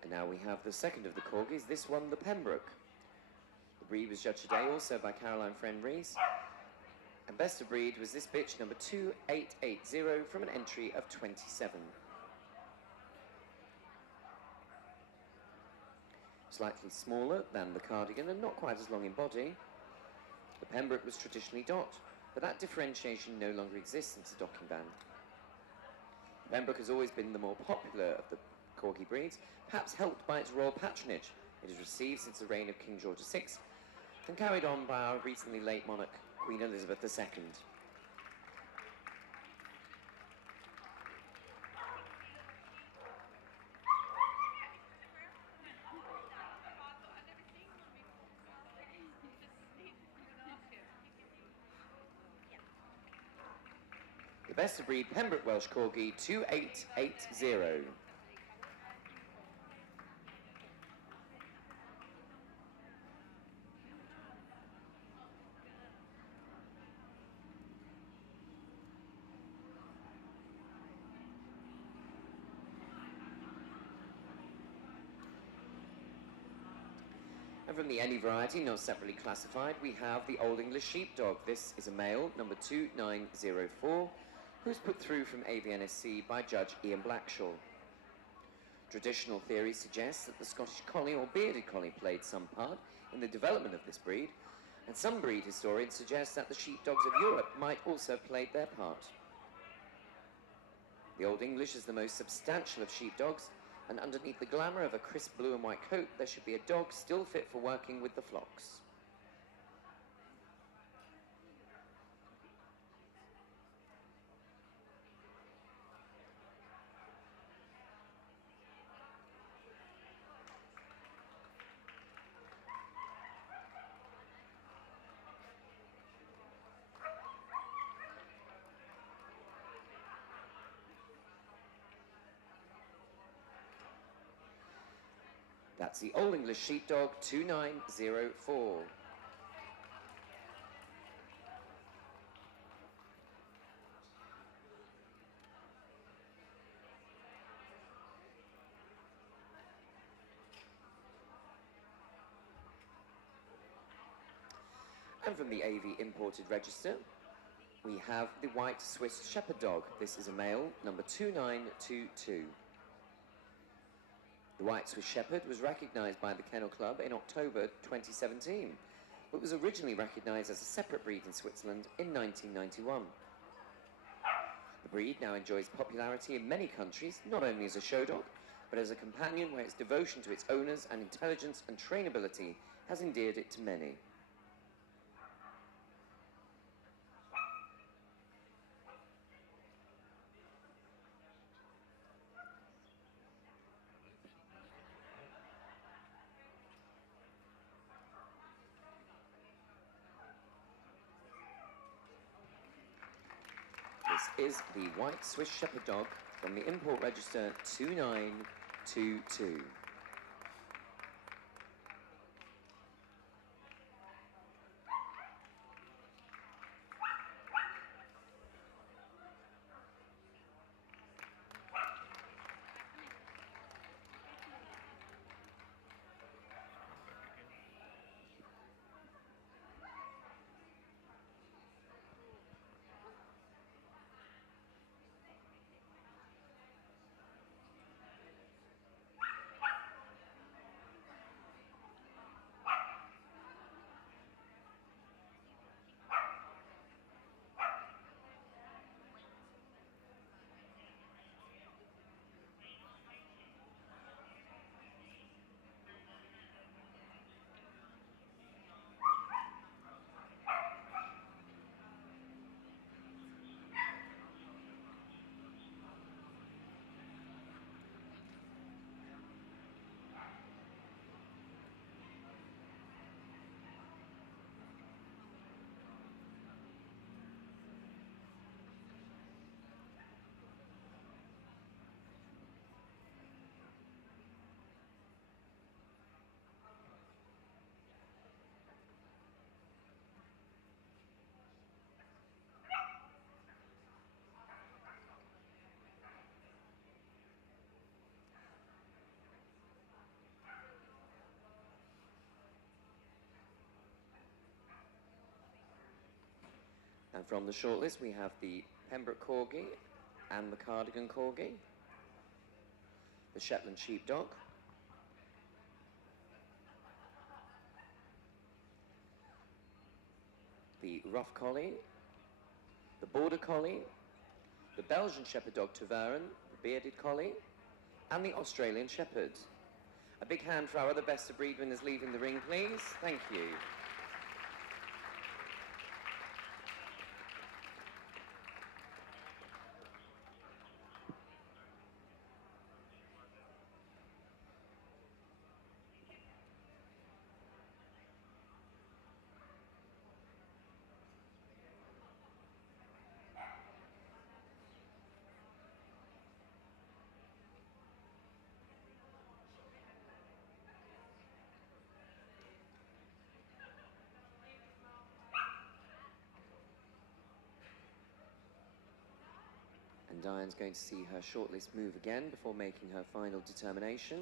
And now we have the second of the Corgis, this one the Pembroke. The breed was judged today also by Caroline Friend-Rees. And best of breed was this bitch, number 2880, from an entry of 27. Slightly smaller than the Cardigan and not quite as long in body. The Pembroke was traditionally dot, but that differentiation no longer exists since the docking ban. The Pembroke has always been the more popular of the Corgi breeds, perhaps helped by its royal patronage it has received since the reign of King George VI, and carried on by our recently late monarch, Queen Elizabeth II. The best of breed Pembroke Welsh Corgi 2880. And from the any variety, not separately classified, we have the Old English Sheepdog. This is a male, number 2904, who was put through from AVNSC by Judge Ian Blackshaw. Traditional theory suggests that the Scottish Collie or Bearded Collie played some part in the development of this breed, and some breed historians suggest that the sheepdogs of Europe might also have played their part. The Old English is the most substantial of sheepdogs, and underneath the glamour of a crisp blue and white coat, there should be a dog still fit for working with the flocks. That's the Old English Sheepdog 2904. And from the AV imported register, we have the White Swiss Shepherd Dog. This is a male, number 2922. The White Swiss Shepherd was recognised by the Kennel Club in October 2017, but was originally recognised as a separate breed in Switzerland in 1991. The breed now enjoys popularity in many countries, not only as a show dog, but as a companion where its devotion to its owners and intelligence and trainability has endeared it to many. This is the White Swiss Shepherd Dog from the import register 2922. And from the shortlist, we have the Pembroke Corgi and the Cardigan Corgi, the Shetland Sheepdog, the Rough Collie, the Border Collie, the Belgian Shepherd Dog Tervuren, the Bearded Collie, and the Australian Shepherd. A big hand for our other best of breed winners leaving the ring, please. Thank you. And Diane's going to see her shortlist move again before making her final determination.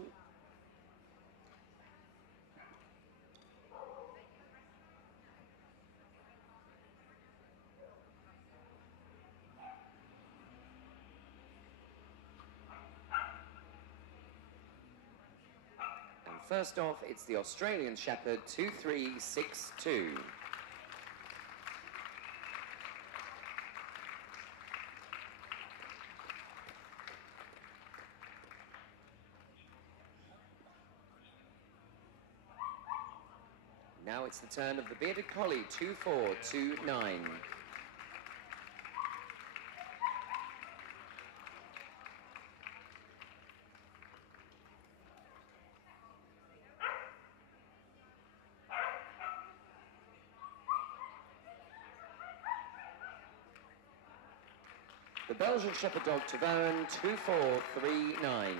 And first off, it's the Australian Shepherd 2362. Now it's the turn of the Bearded Collie, 2429. The Belgian Shepherd Dog Tervuren, 2439.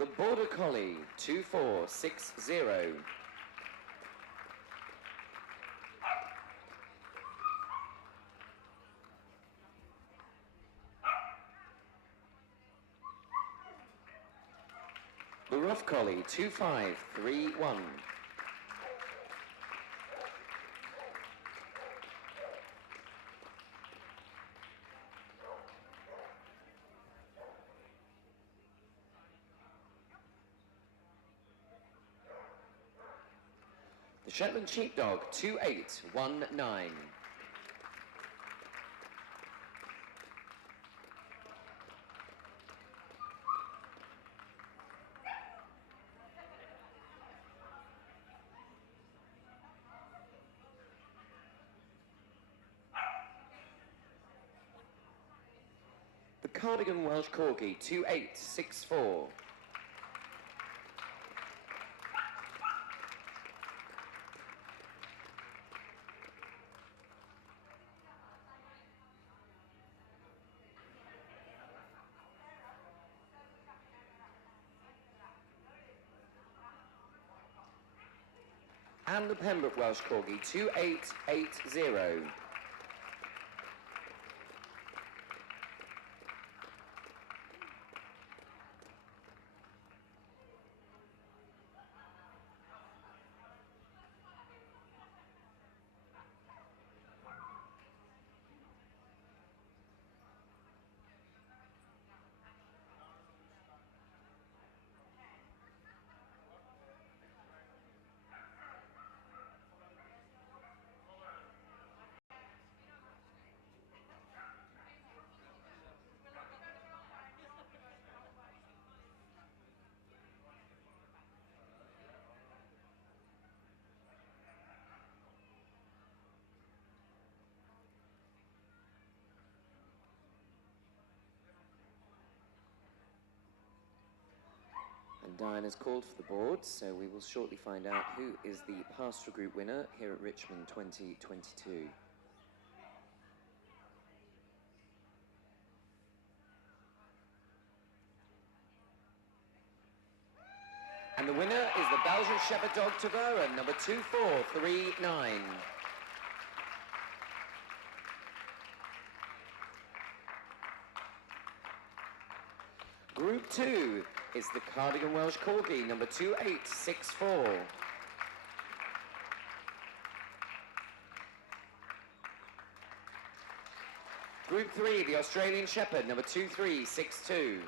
The Border Collie, 2460. The Rough Collie, 2531. The Shetland Sheepdog, 2819. The Cardigan Welsh Corgi, 2864. And the Pembroke Welsh Corgi, 2880. And Diana's called for the board, so we will shortly find out who is the Pastoral Group winner here at Richmond 2022. And the winner is the Belgian Shepherd Dog Taveren, number 2439. Group 2 is the Cardigan Welsh Corgi, number 2864. Group 3, the Australian Shepherd, number 2362.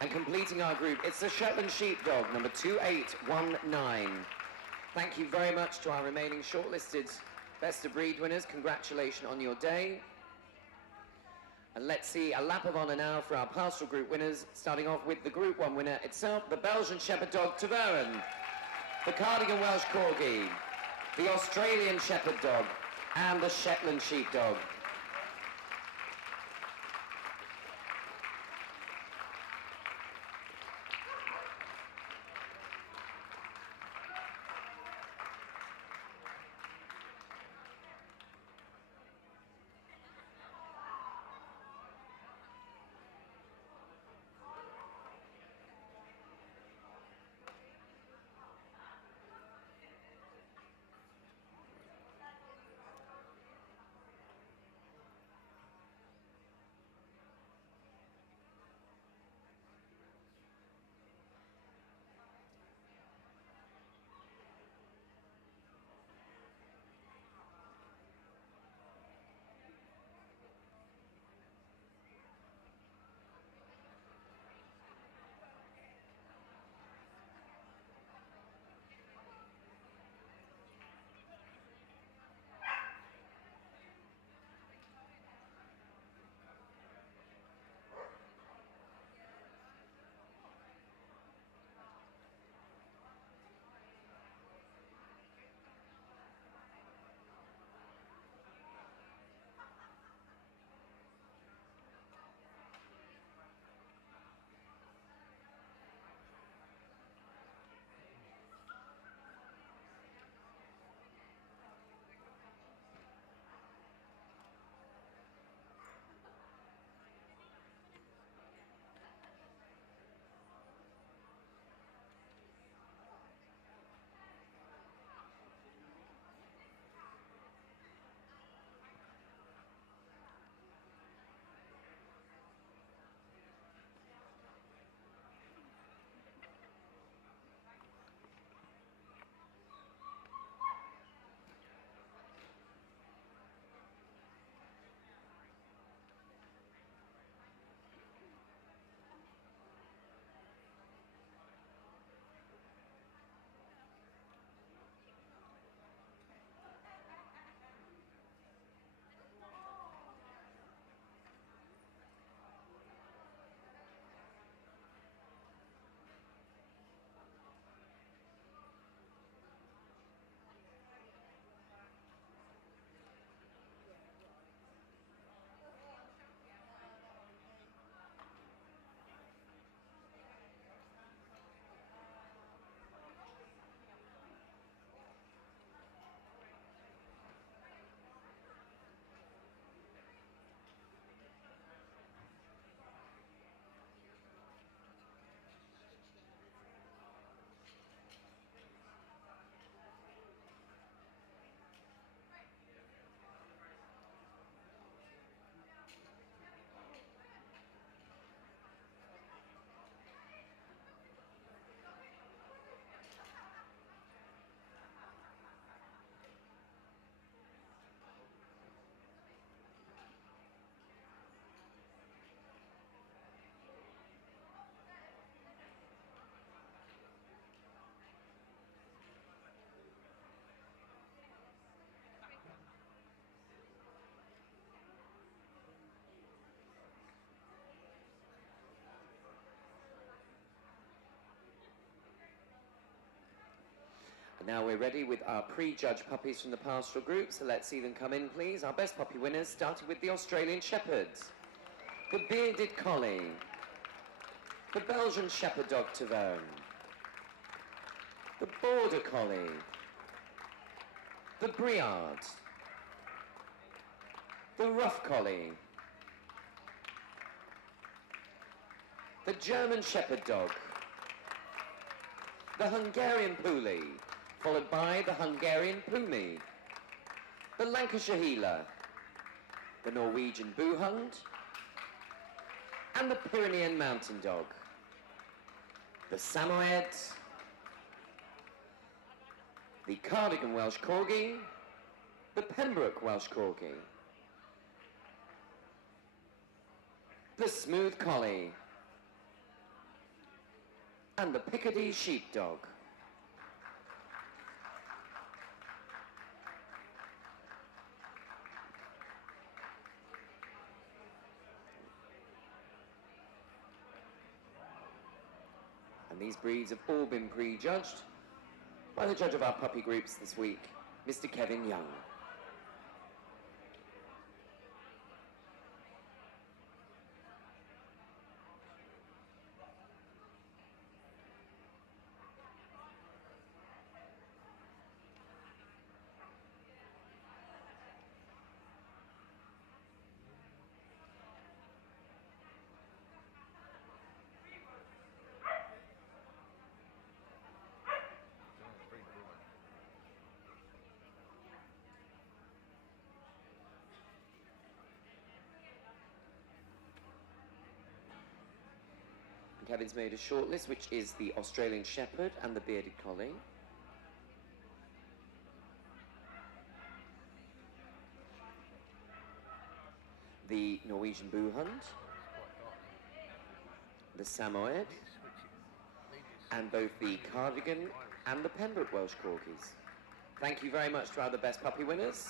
And completing our group, it's the Shetland Sheepdog, number 2819. Thank you very much to our remaining shortlisted Best of Breed winners. Congratulations on your day. And let's see a lap of honour now for our Pastoral Group winners, starting off with the Group 1 winner itself, the Belgian Shepherd Dog Taveren, the Cardigan Welsh Corgi, the Australian Shepherd Dog, and the Shetland Sheepdog. Now we're ready with our pre-judged puppies from the Pastoral Group, so let's see them come in, please. Our best puppy winners, starting with the Australian Shepherds, the Bearded Collie, the Belgian Shepherd Dog Tavone, the Border Collie, the Briard, the Rough Collie, the German Shepherd Dog, the Hungarian Puli, followed by the Hungarian Pumi, the Lancashire Healer, the Norwegian Boo Hunt, and the Pyrenean Mountain Dog, the Samoyed, the Cardigan Welsh Corgi, the Pembroke Welsh Corgi, the Smooth Collie, and the Picardy Sheepdog. And these breeds have all been prejudged by the judge of our puppy groups this week, Mr. Kevin Young. Kevin's made a short list, which is the Australian Shepherd and the Bearded Collie. The Norwegian Boo Hunt, the Samoyed, and both the Cardigan and the Pembroke Welsh Corgis. Thank you very much to our other best puppy winners.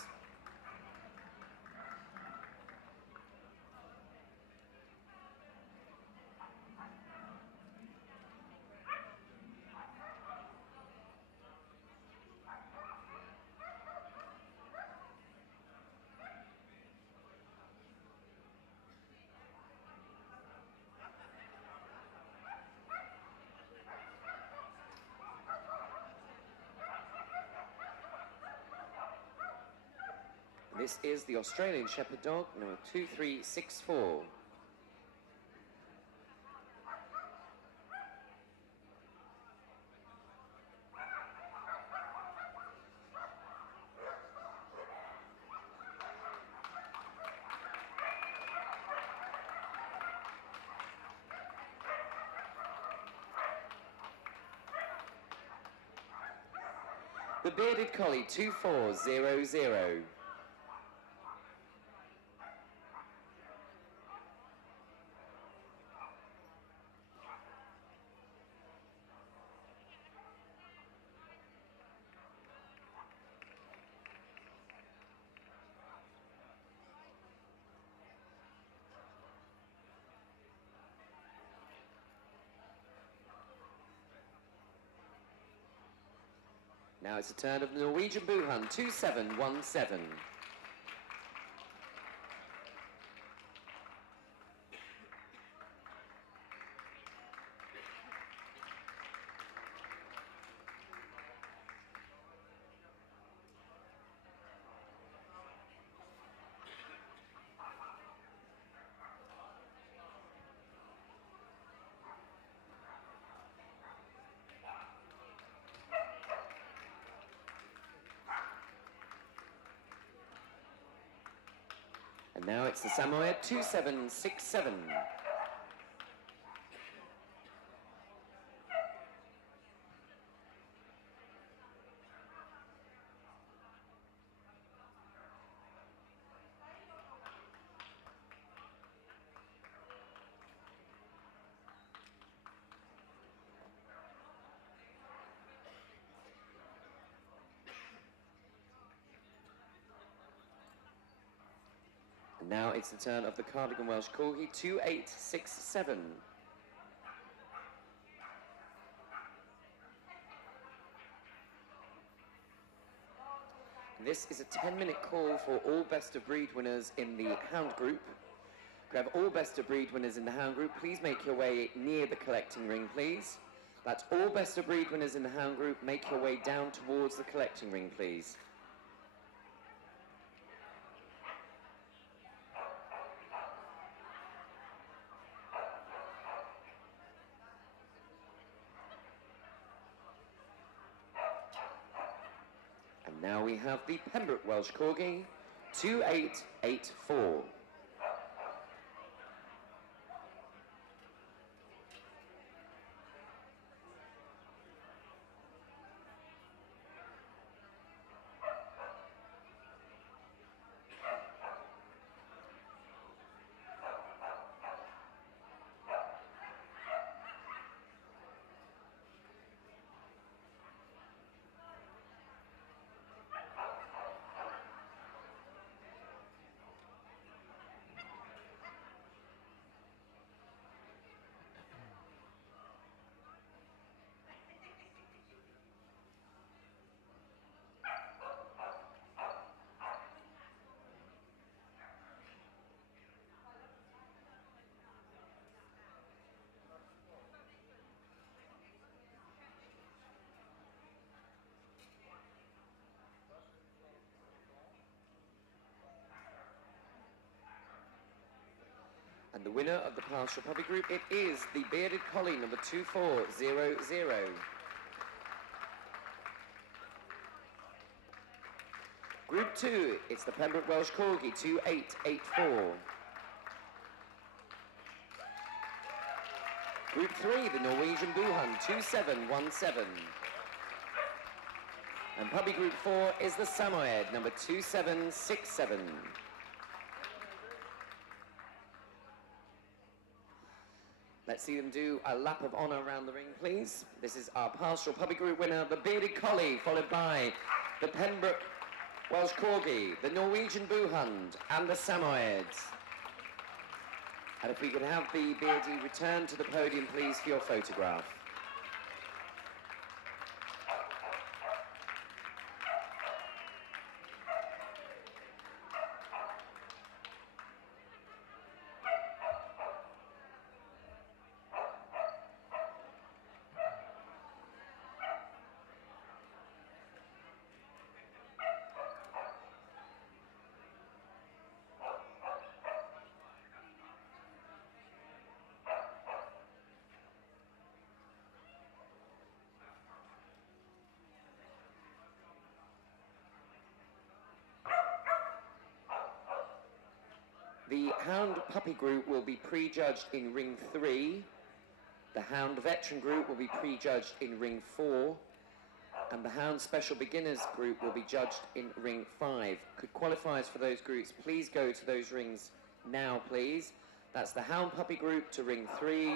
This is the Australian Shepherd Dog, number 2364. The Bearded Collie, 2400. Now it's the turn of the Norwegian Boo Hunt, 2717. And now it's the Samoyed, 2767. Now it's the turn of the Cardigan Welsh Corgi, 2867. This is a 10-minute call for all best of breed winners in the Hound Group. We have all best of breed winners in the Hound Group. Please make your way near the collecting ring, please. That's all best of breed winners in the Hound Group. Make your way down towards the collecting ring, please. And now we have the Pembroke Welsh Corgi, 2884. And the winner of the Pastoral Puppy Group, it is the Bearded Collie, number 2400. Group 2, it's the Pembroke Welsh Corgi, 2884. Group 3, the Norwegian Boo Hunt, 2717. And Puppy Group 4 is the Samoyed, number 2767. Let's see them do a lap of honour around the ring, please. This is our Pastoral Puppy Group winner, the Bearded Collie, followed by the Pembroke Welsh Corgi, the Norwegian Boo Hunt, and the Samoyeds. And if we could have the Beardy return to the podium, please, for your photograph. The Hound Puppy Group will be prejudged in Ring 3. The Hound Veteran Group will be prejudged in Ring 4. And the Hound Special Beginners Group will be judged in Ring 5. Could qualifiers for those groups please go to those rings now, please? That's the Hound Puppy Group to Ring 3,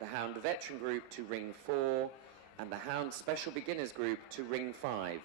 the Hound Veteran Group to Ring 4, and the Hound Special Beginners Group to Ring 5.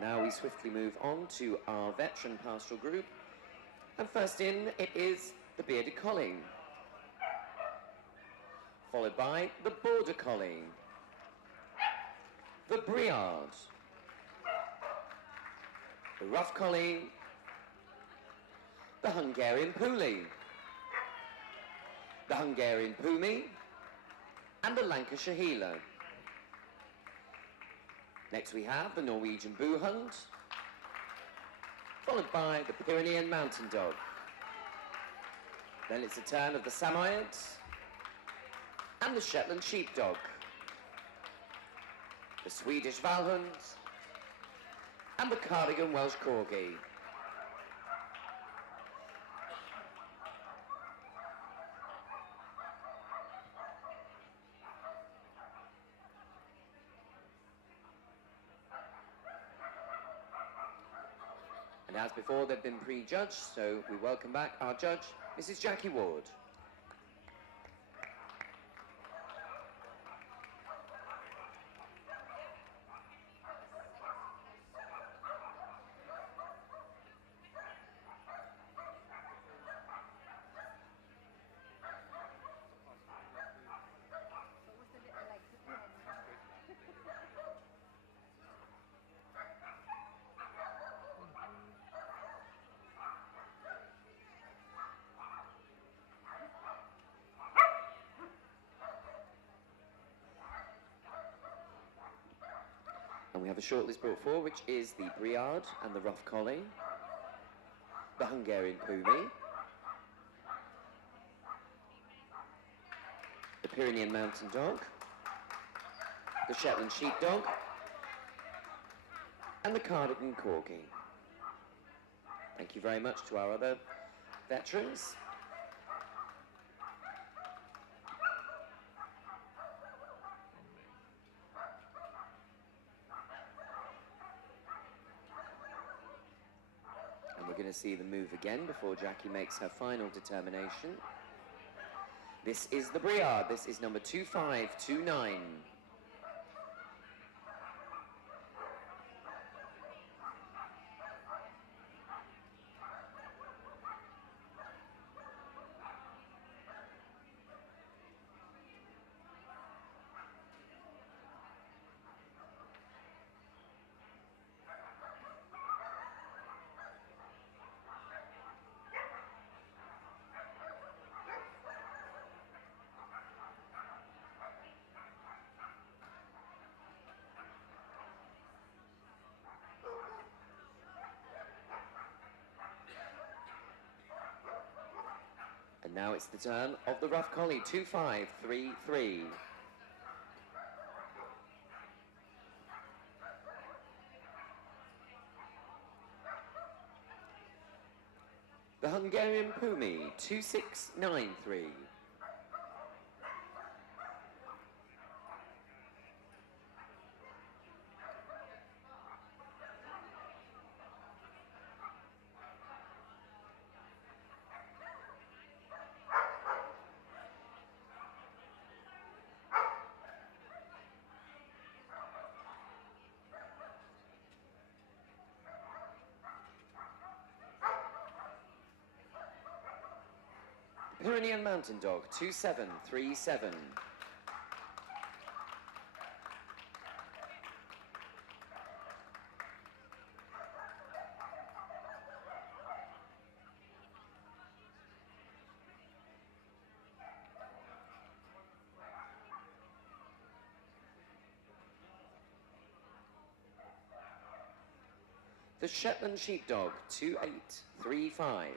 Now we swiftly move on to our Veteran Pastoral Group. And first in, it is the Bearded Collie, followed by the Border Collie, the Briard, the Rough Collie, the Hungarian Puli, the Hungarian Pumi, and the Lancashire Healer. Next we have the Norwegian Boo Hunt, followed by the Pyrenean Mountain Dog. Then it's the turn of the Samoyeds and the Shetland Sheepdog, the Swedish Valhunds, and the Cardigan Welsh Corgi. as before, they've been prejudged, so we welcome back our judge, Mrs. Jackie Ward. And we have a shortlist brought forward, which is the Briard and the Rough Collie, the Hungarian Pumi, the Pyrenean Mountain Dog, the Shetland Sheepdog, and the Cardigan Corgi. Thank you very much to our other veterans. We're going to see the move again before Jackie makes her final determination. This is the Briard. This is number 2529. And now it's the turn of the Rough Collie, 2533. The Hungarian Pumi, 2693. Pyrenean Mountain Dog, 2737. The Shetland Sheepdog, 2835.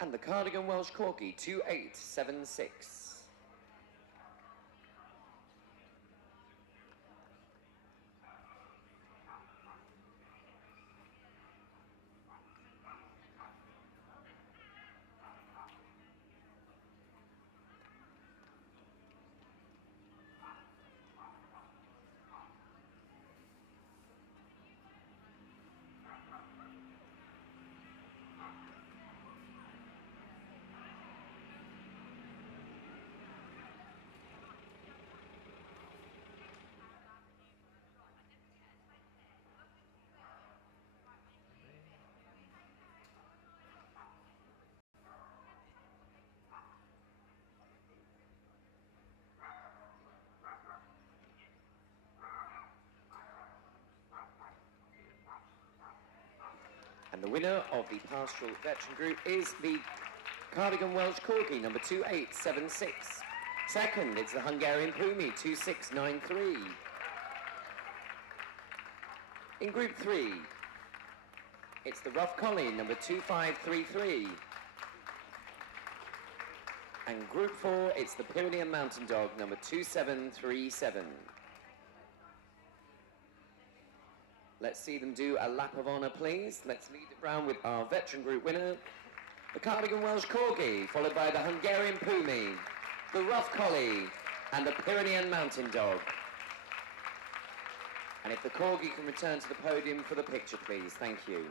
And the Cardigan Welsh Corgi, 2876. And the winner of the Pastoral Veteran Group is the Cardigan Welsh Corgi, number 2876. Second, it's the Hungarian Pumi, 2693. In Group 3, it's the Rough Collie, number 2533. And Group 4, it's the Pyrenean Mountain Dog, number 2737. Let's see them do a lap of honour, please. Let's lead it round with our veteran group winner, the Cardigan Welsh Corgi, followed by the Hungarian Pumi, the Rough Collie, and the Pyrenean Mountain Dog. And if the Corgi can return to the podium for the picture, please. Thank you.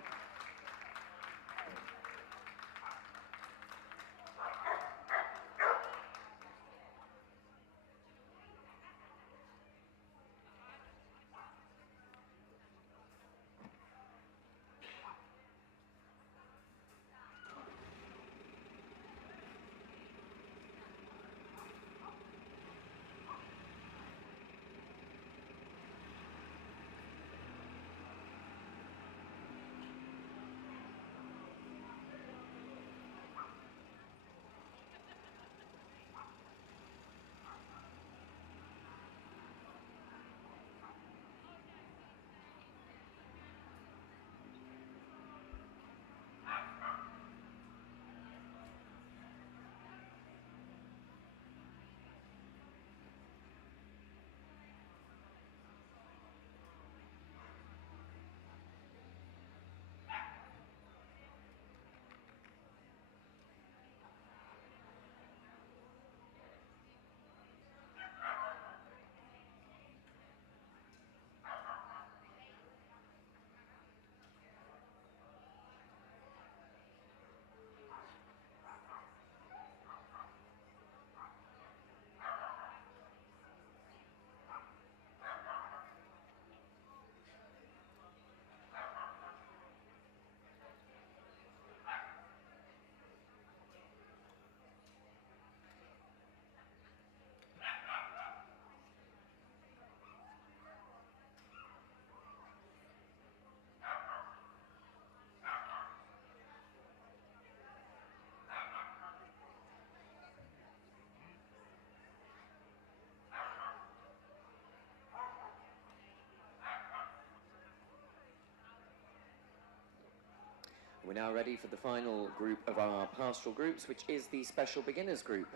We're now ready for the final group of our pastoral groups, which is the Special Beginners Group.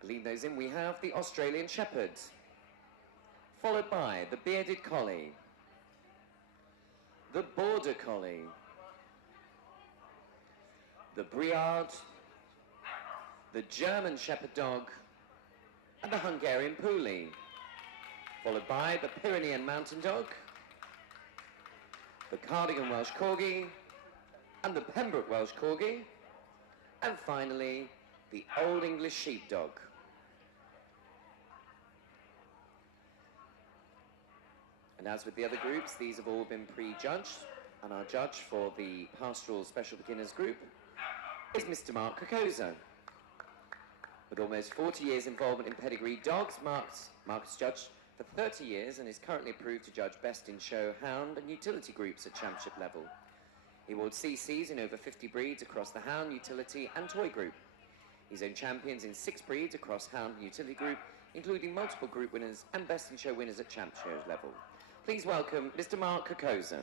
To lead those in, we have the Australian Shepherd, followed by the Bearded Collie, the Border Collie, the Briard, the German Shepherd Dog, and the Hungarian Puli, followed by the Pyrenean Mountain Dog, the Cardigan Welsh Corgi, and the Pembroke Welsh Corgi, and finally, the Old English Sheepdog. And as with the other groups, these have all been pre-judged, and our judge for the Pastoral Special Beginners Group is Mr. Mark Kokoza. With almost 40 years involvement in pedigree dogs, Mark has judged for 30 years and is currently approved to judge Best in Show, Hound and Utility groups at championship level. He awards CCs in over 50 breeds across the Hound, Utility and Toy Group. He's owned champions in 6 breeds across Hound and Utility Group, including multiple group winners and Best in Show winners at championship level. Please welcome Mr. Mark Kokoza.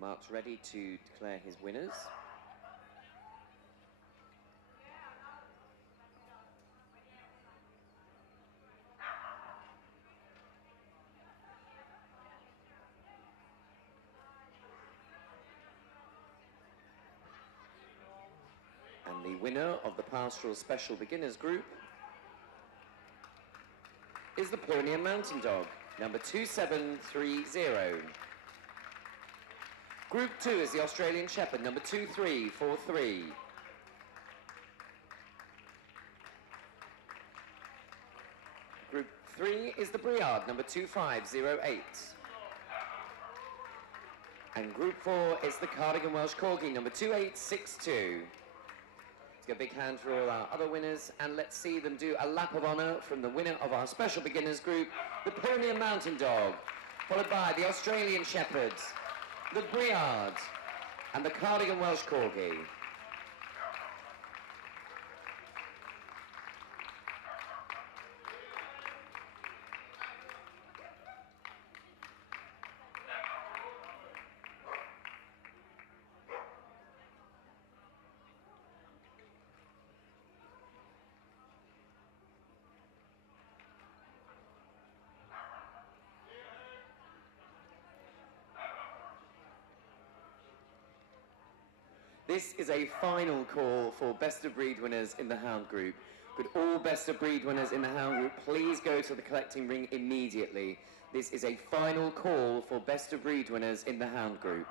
Mark's ready to declare his winners. And the winner of the Pastoral Special Beginners Group is the Pyrenean Mountain Dog, number 2730. Group 2 is the Australian Shepherd, number 2343. Group 3 is the Briard, number 2508. And Group 4 is the Cardigan Welsh Corgi, number 2862. Let's give a big hand for all our other winners, and let's see them do a lap of honour from the winner of our special beginners group, the Pyrenean Mountain Dog, followed by the Australian Shepherds, the Briard, and the Cardigan Welsh Corgi. This is a final call for Best of Breed winners in the Hound Group. Could all Best of Breed winners in the Hound Group please go to the collecting ring immediately? This is a final call for Best of Breed winners in the Hound Group.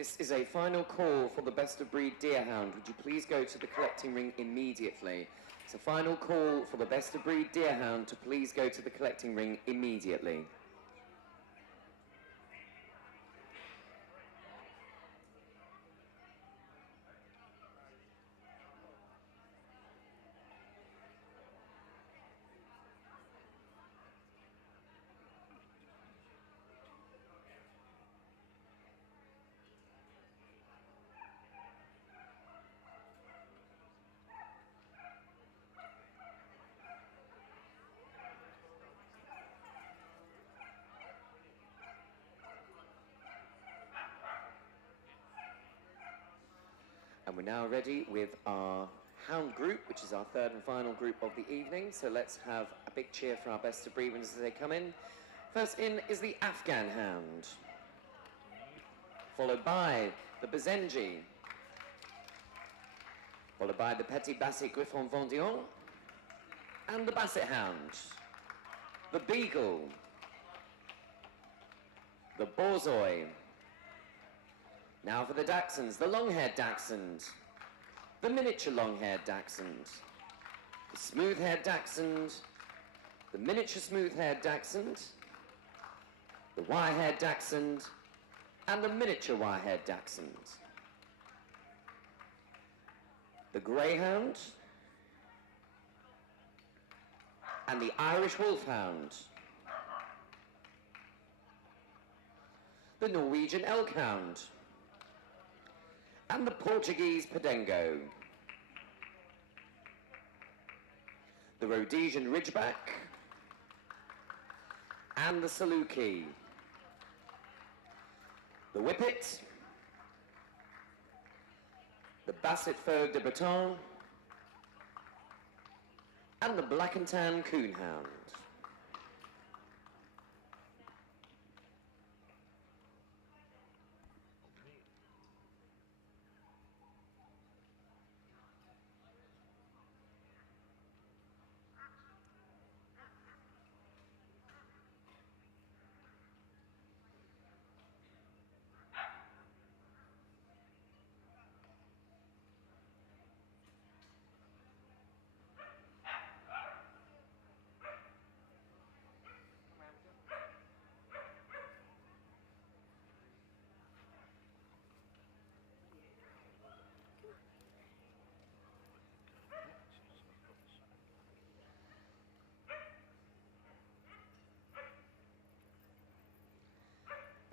This is a final call for the Best of Breed Deerhound. Would you please go to the collecting ring immediately? It's a final call for the Best of Breed Deerhound to please go to the collecting ring immediately. And we're now ready with our Hound Group, which is our third and final group of the evening. So let's have a big cheer for our Best of Breed winners as they come in. First in is the Afghan Hound, followed by the Basenji, followed by the Petit Basset Griffon Vendéon, and the Basset Hound, the Beagle, the Borzoi. Now for the Dachshunds, the long-haired Dachshund, the miniature long-haired Dachshund, the smooth-haired Dachshund, the miniature smooth-haired Dachshund, the wire-haired Dachshund, and the miniature wire-haired Dachshund. The Greyhound, and the Irish Wolfhound. The Norwegian Elkhound, and the Portuguese Podengo. The Rhodesian Ridgeback, and the Saluki. The Whippet, the Basset Feuille de Breton, and the Black and Tan Coonhound.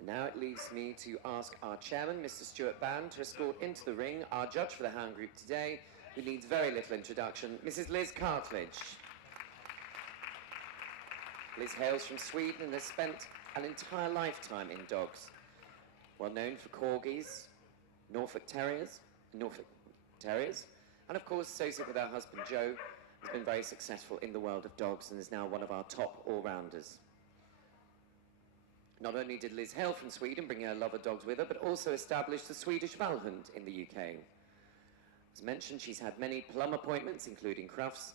Now it leaves me to ask our chairman, Mr. Stuart Band, to escort into the ring our judge for the Hound Group today, who needs very little introduction, Mrs. Liz Cartledge. Liz hails from Sweden and has spent an entire lifetime in dogs. Well known for Corgis, Norfolk Terriers, and of course, associated with our husband Joe, has been very successful in the world of dogs and is now one of our top all-rounders. Not only did Liz hail from Sweden, bringing her love of dogs with her, but also established the Swedish Water Dog in the UK. As mentioned, she's had many plum appointments, including Crufts.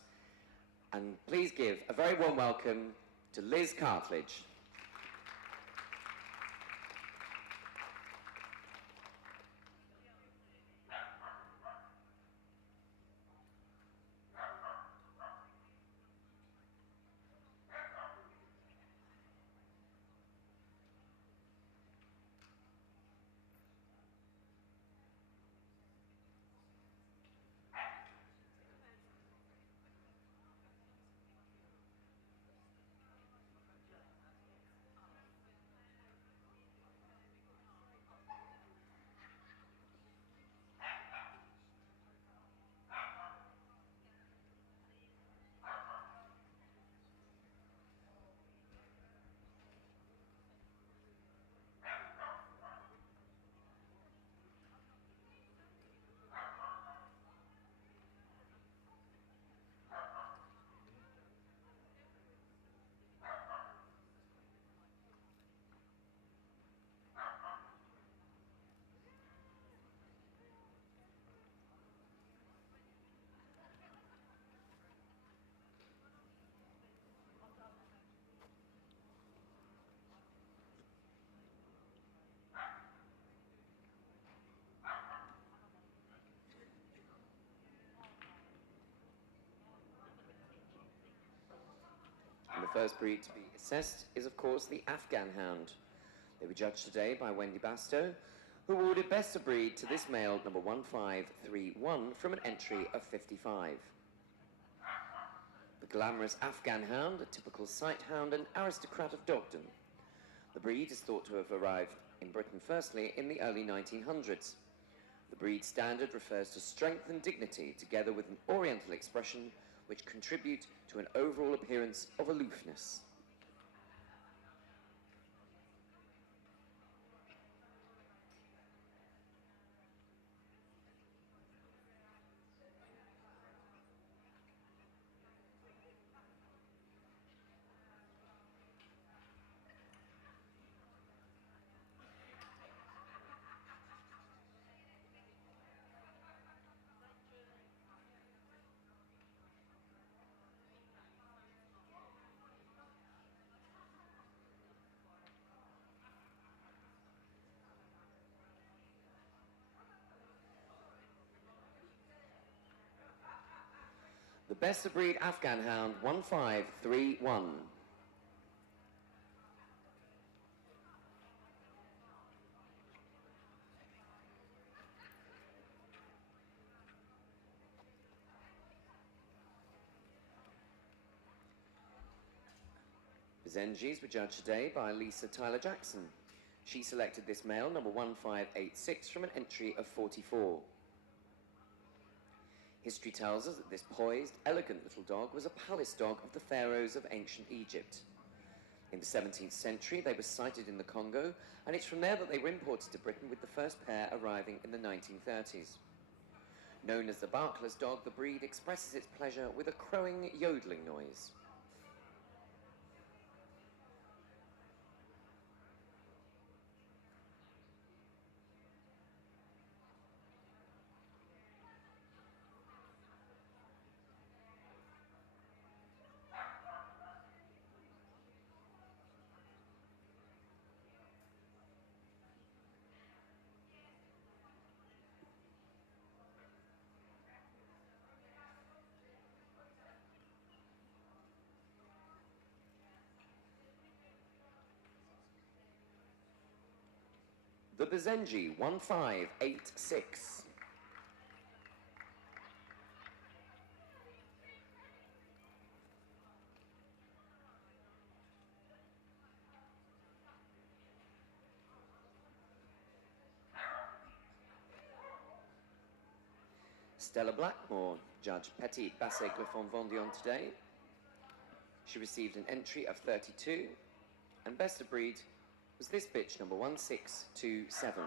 And please give a very warm welcome to Liz Cartledge. And the first breed to be assessed is, of course, the Afghan Hound. They were judged today by Wendy Bastow, who awarded Best of Breed to this male, number 1531, from an entry of 55. The glamorous Afghan Hound, a typical sight hound and aristocrat of dogdom. The breed is thought to have arrived in Britain firstly in the early 1900s. The breed standard refers to strength and dignity, together with an oriental expression which contribute to an overall appearance of aloofness. The Best of Breed Afghan Hound, 1531. Basenjis were judged today by Lisa Tyler Jackson. She selected this male, number 1586, from an entry of 44. History tells us that this poised, elegant little dog was a palace dog of the pharaohs of ancient Egypt. In the 17th century, they were sighted in the Congo, and it's from there that they were imported to Britain, with the first pair arriving in the 1930s. Known as the barkless dog, the breed expresses its pleasure with a crowing, yodeling noise. The Basenji 1586. Stella Blackmore, Judge Petit Basset Griffon Vendion today. She received an entry of 32, and best of breed was this bitch, number 1627.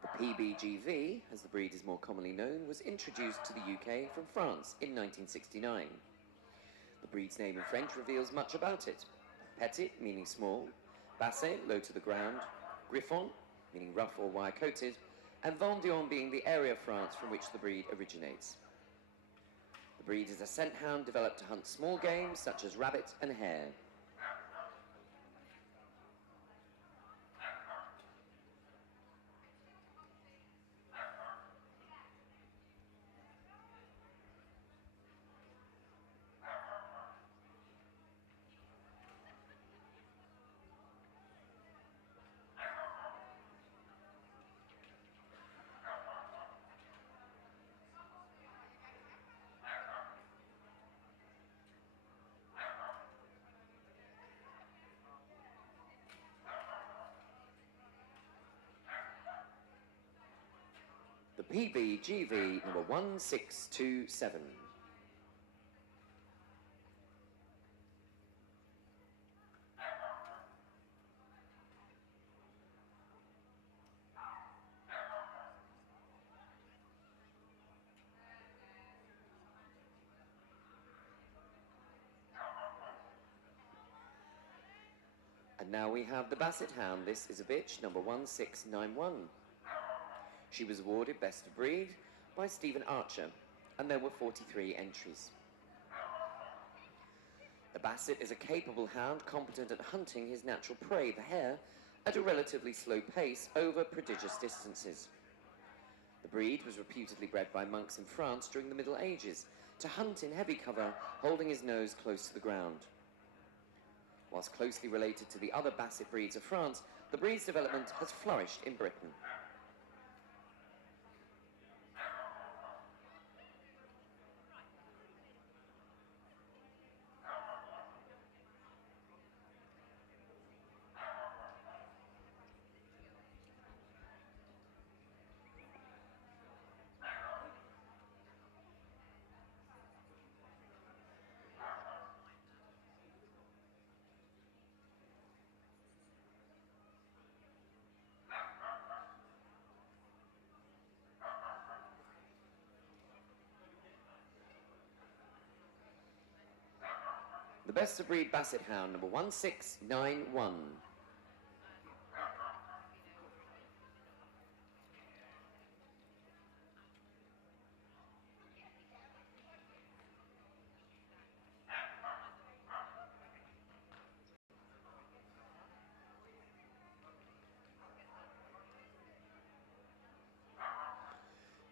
The PBGV, as the breed is more commonly known, was introduced to the UK from France in 1969. The breed's name in French reveals much about it. Petit, meaning small, Basset, low to the ground, Griffon, meaning rough or wire-coated, and Vendion being the area of France from which the breed originates. The breed is a scent hound developed to hunt small game such as rabbit and hare. The PBGV number 1627. And now we have the Basset Hound. This is a bitch, number 1691. She was awarded Best of Breed by Stephen Archer, and there were 43 entries. The Basset is a capable hound competent at hunting his natural prey, the hare, at a relatively slow pace over prodigious distances. The breed was reputedly bred by monks in France during the Middle Ages to hunt in heavy cover, holding his nose close to the ground. Whilst closely related to the other Basset breeds of France, the breed's development has flourished in Britain. The Best of Breed Basset Hound, number 1691.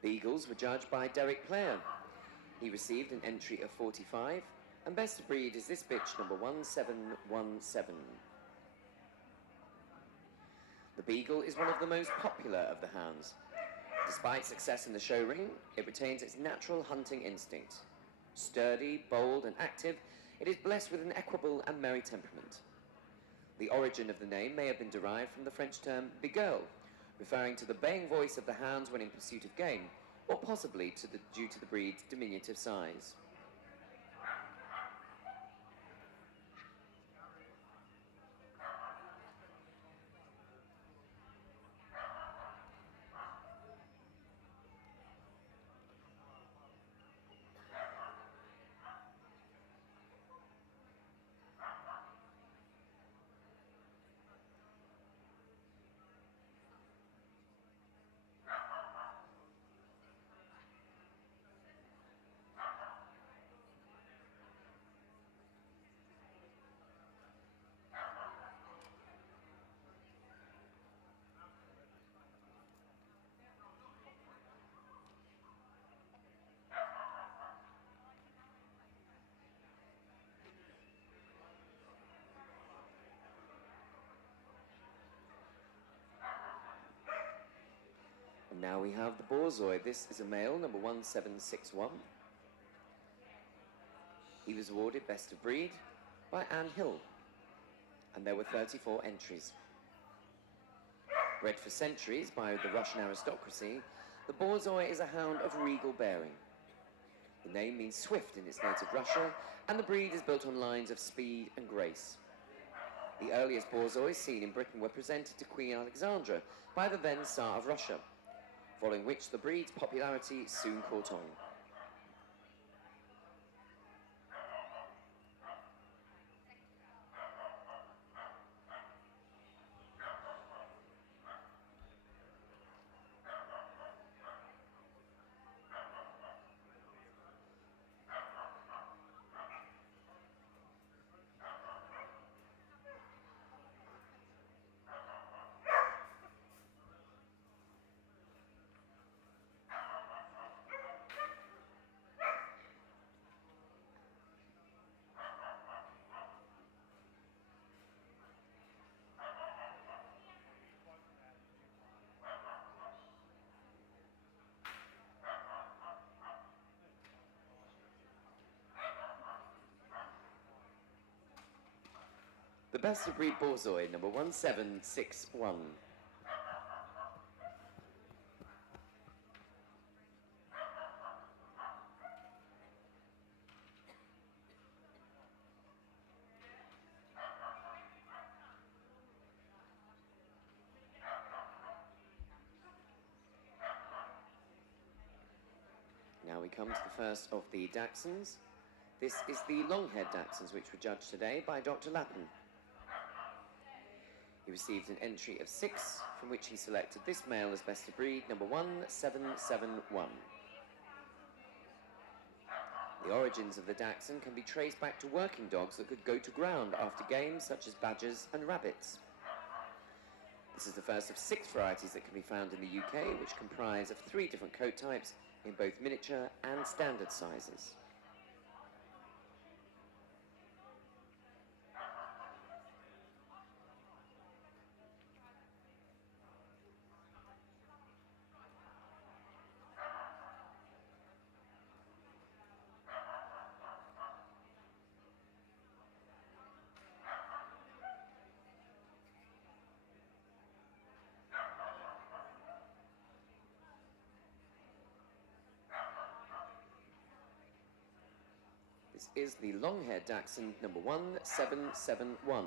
Beagles were judged by Derek Player. He received an entry of 45, and Best of Breed is this bitch, number 1717. The Beagle is one of the most popular of the hounds. Despite success in the show ring, it retains its natural hunting instinct. Sturdy, bold, and active, It is blessed with an equable and merry temperament. The origin of the name may have been derived from the French term Beagle, referring to the baying voice of the hounds when in pursuit of game, or possibly due to the breed's diminutive size. And now we have the Borzoi. This is a male, number 1761. He was awarded Best of Breed by Anne Hill, and there were 34 entries. Bred for centuries by the Russian aristocracy, the Borzoi is a hound of regal bearing. The name means swift in its native Russia, and the breed is built on lines of speed and grace. The earliest Borzois seen in Britain were presented to Queen Alexandra by the then Tsar of Russia, following which the breed's popularity soon caught on. The Best of Breed Borzoi, number 1761. Now we come to the first of the Dachshunds. This is the long-haired Dachshunds, which were judged today by Dr. Lappin. He received an entry of 6, from which he selected this male as Best of Breed, number 1771. The origins of the Dachshund can be traced back to working dogs that could go to ground after games such as badgers and rabbits. This is the first of 6 varieties that can be found in the UK, which comprise of 3 different coat types in both miniature and standard sizes. This is the long-haired Dachshund, number 1771.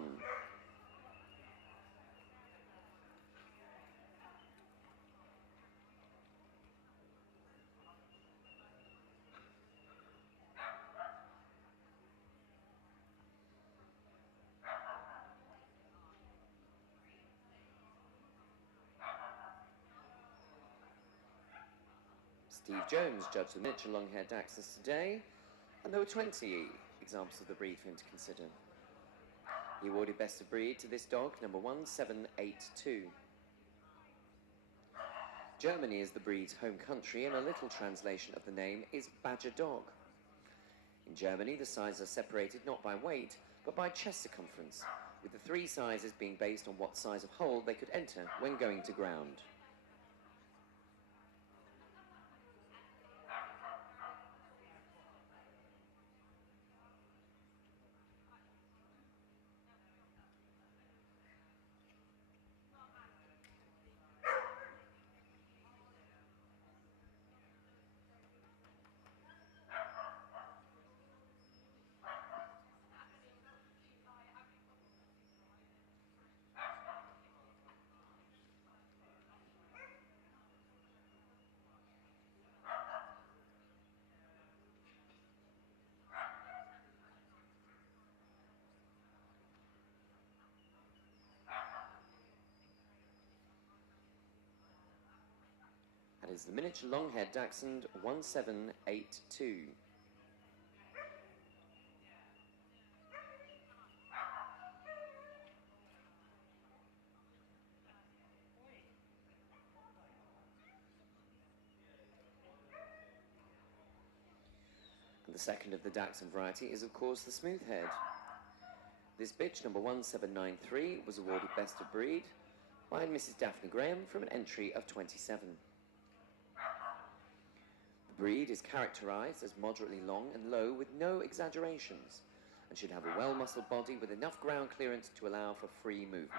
Steve Jones judged the miniature long-haired Dachshunds today, and there were 20 examples of the breed for him to consider. He awarded Best of Breed to this dog, number 1782. Germany is the breed's home country, and a little translation of the name is Badger Dog. In Germany, the sizes are separated not by weight, but by chest circumference, with the 3 sizes being based on what size of hole they could enter when going to ground. is the miniature long-haired Dachshund 1782. And the second of the Dachshund variety is, of course, the smooth-haired. This bitch, number 1793, was awarded Best of Breed by Mrs. Daphne Graham from an entry of 27. The breed is characterised as moderately long and low with no exaggerations and should have a well-muscled body with enough ground clearance to allow for free movement.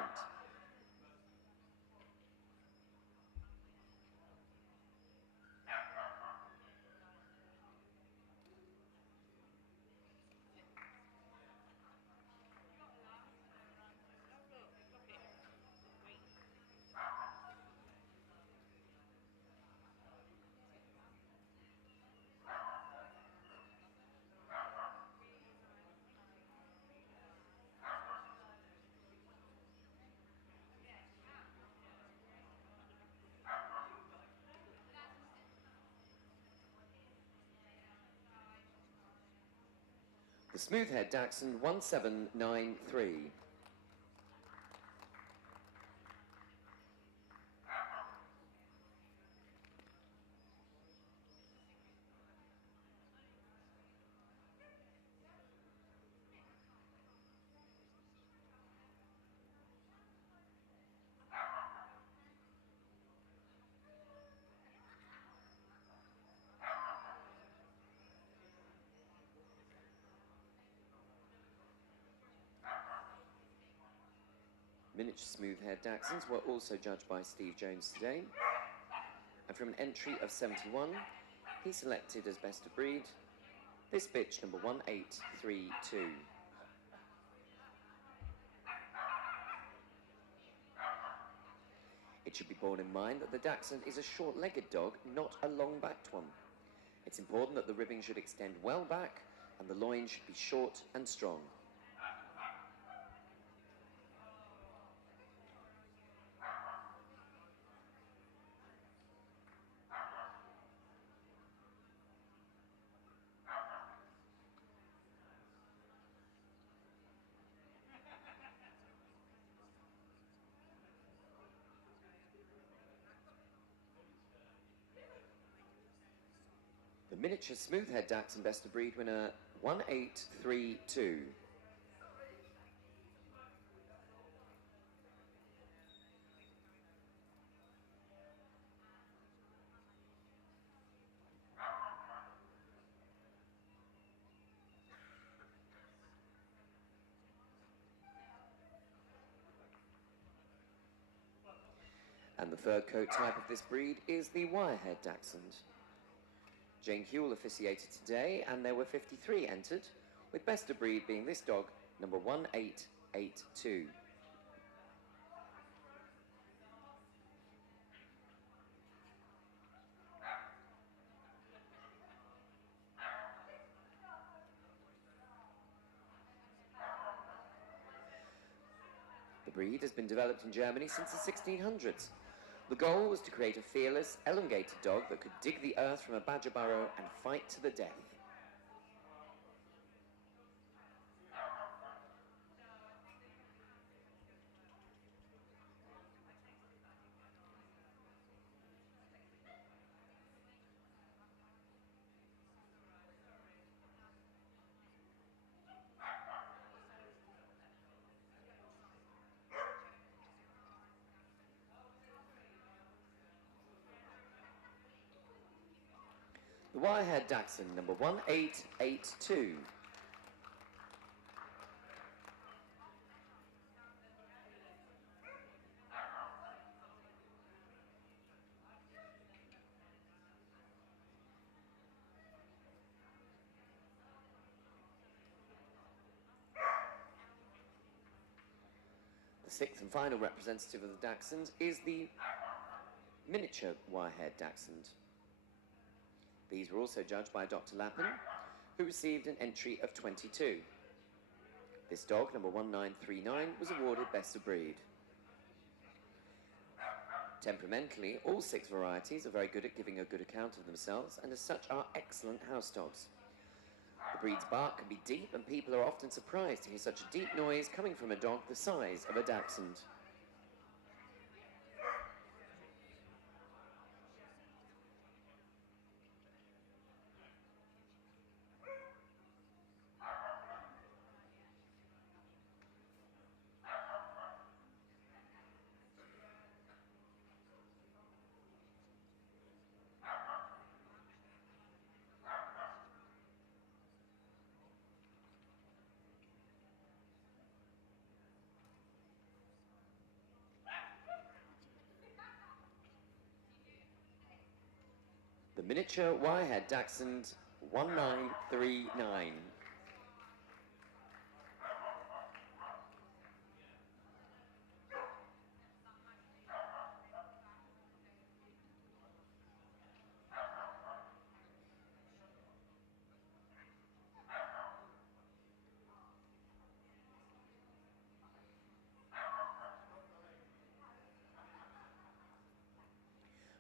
The smooth-haired Dachshund 1793. Miniature smooth-haired Dachshunds were also judged by Steve Jones today. And from an entry of 71, he selected as Best of Breed this bitch, number 1832. It should be borne in mind that the Dachshund is a short-legged dog, not a long-backed one. It's important that the ribbing should extend well back and the loin should be short and strong. The miniature smooth-haired Dachshund Best of Breed winner 1832. And the third coat type of this breed is the wire-haired Dachshund. Jane Hewell officiated today, and there were 53 entered, with Best of Breed being this dog, number 1882. The breed has been developed in Germany since the 1600s. The goal was to create a fearless, elongated dog that could dig the earth from a badger burrow and fight to the death. The wire-haired Dachshund, number 1882. The sixth and final representative of the Dachshund is the miniature wire-haired Dachshund. These were also judged by Dr. Lappin, who received an entry of 22. This dog, number 1939, was awarded Best of Breed. Temperamentally, all 6 varieties are very good at giving a good account of themselves, and as such are excellent house dogs. The breed's bark can be deep, and people are often surprised to hear such a deep noise coming from a dog the size of a Dachshund. The miniature wire-haired Dachshund 1939.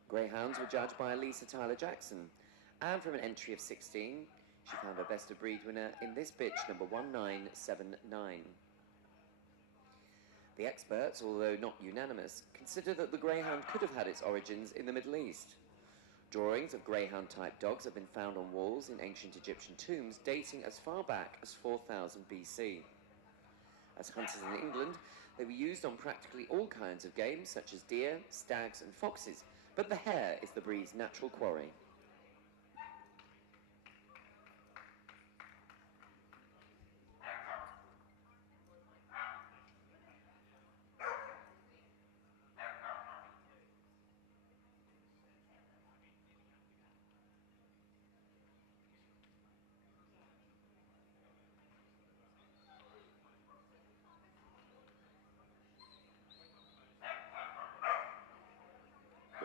Greyhounds were judged by Lisa Tyler Jackson, and from an entry of 16, she found her best of breed winner in this bitch, number 1979. The experts, although not unanimous, consider that the greyhound could have had its origins in the Middle East. Drawings of greyhound-type dogs have been found on walls in ancient Egyptian tombs dating as far back as 4000 BC. As hunters in England, they were used on practically all kinds of game, such as deer, stags and foxes, but the hare is the breed's natural quarry.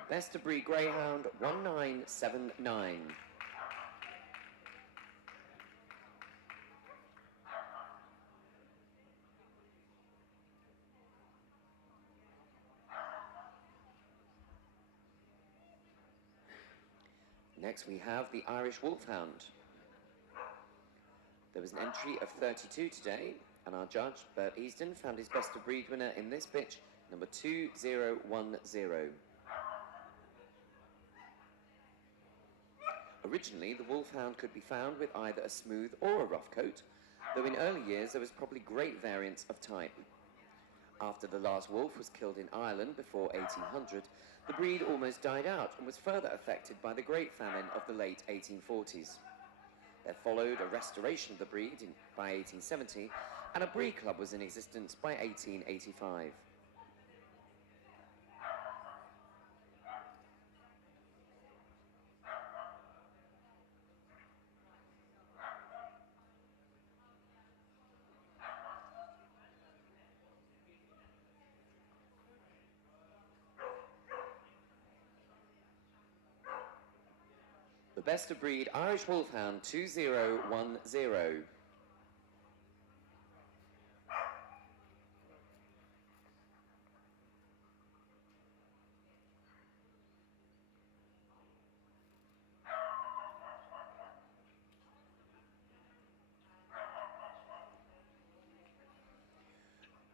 Best of breed Greyhound 1979. Next we have the Irish Wolfhound. There was an entry of 32 today, and our judge, Bert Easton, found his best of breed winner in this bitch, number 2010. Originally, the Wolfhound could be found with either a smooth or a rough coat, though in early years there was probably great variance of type. After the last wolf was killed in Ireland before 1800, the breed almost died out and was further affected by the Great Famine of the late 1840s. There followed a restoration of the breed by 1870, and a breed club was in existence by 1885. The best of breed Irish Wolfhound 2010.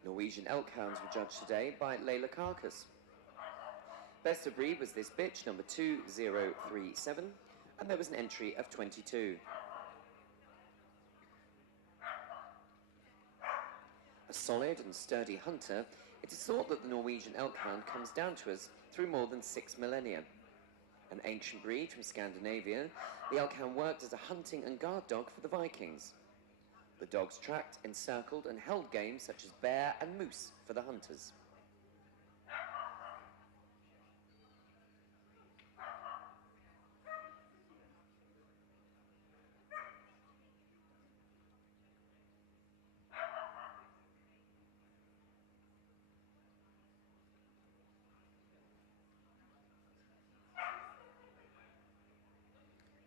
Norwegian Elkhounds were judged today by Layla Carcass. Best of breed was this bitch, number 2037, and there was an entry of 22. A solid and sturdy hunter, it is thought that the Norwegian Elkhound comes down to us through more than 6 millennia. An ancient breed from Scandinavia, the Elkhound worked as a hunting and guard dog for the Vikings. The dogs tracked, encircled and held game such as bear and moose for the hunters.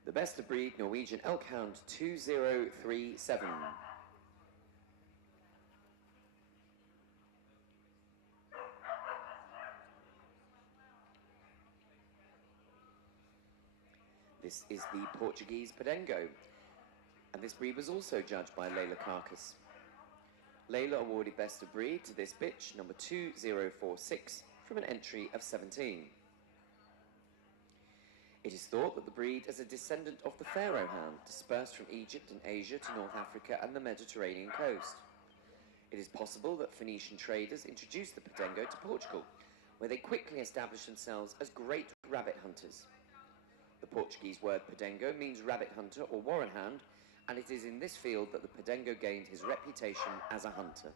The best of breed Norwegian Elkhound 2037. This is the Portuguese Podengo, and this breed was also judged by Layla Carcass. Layla awarded Best of Breed to this bitch, number 2046, from an entry of 17. It is thought that the breed is a descendant of the Pharaoh Hound, dispersed from Egypt and Asia to North Africa and the Mediterranean coast. It is possible that Phoenician traders introduced the Podengo to Portugal, where they quickly established themselves as great rabbit hunters. The Portuguese word Podengo means rabbit hunter or warren hound, and it is in this field that the Podengo gained his reputation as a hunter.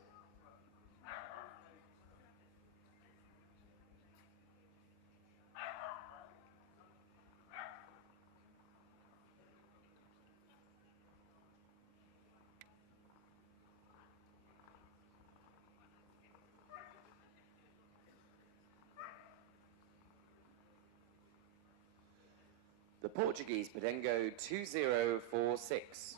The Portuguese Podengo 2046.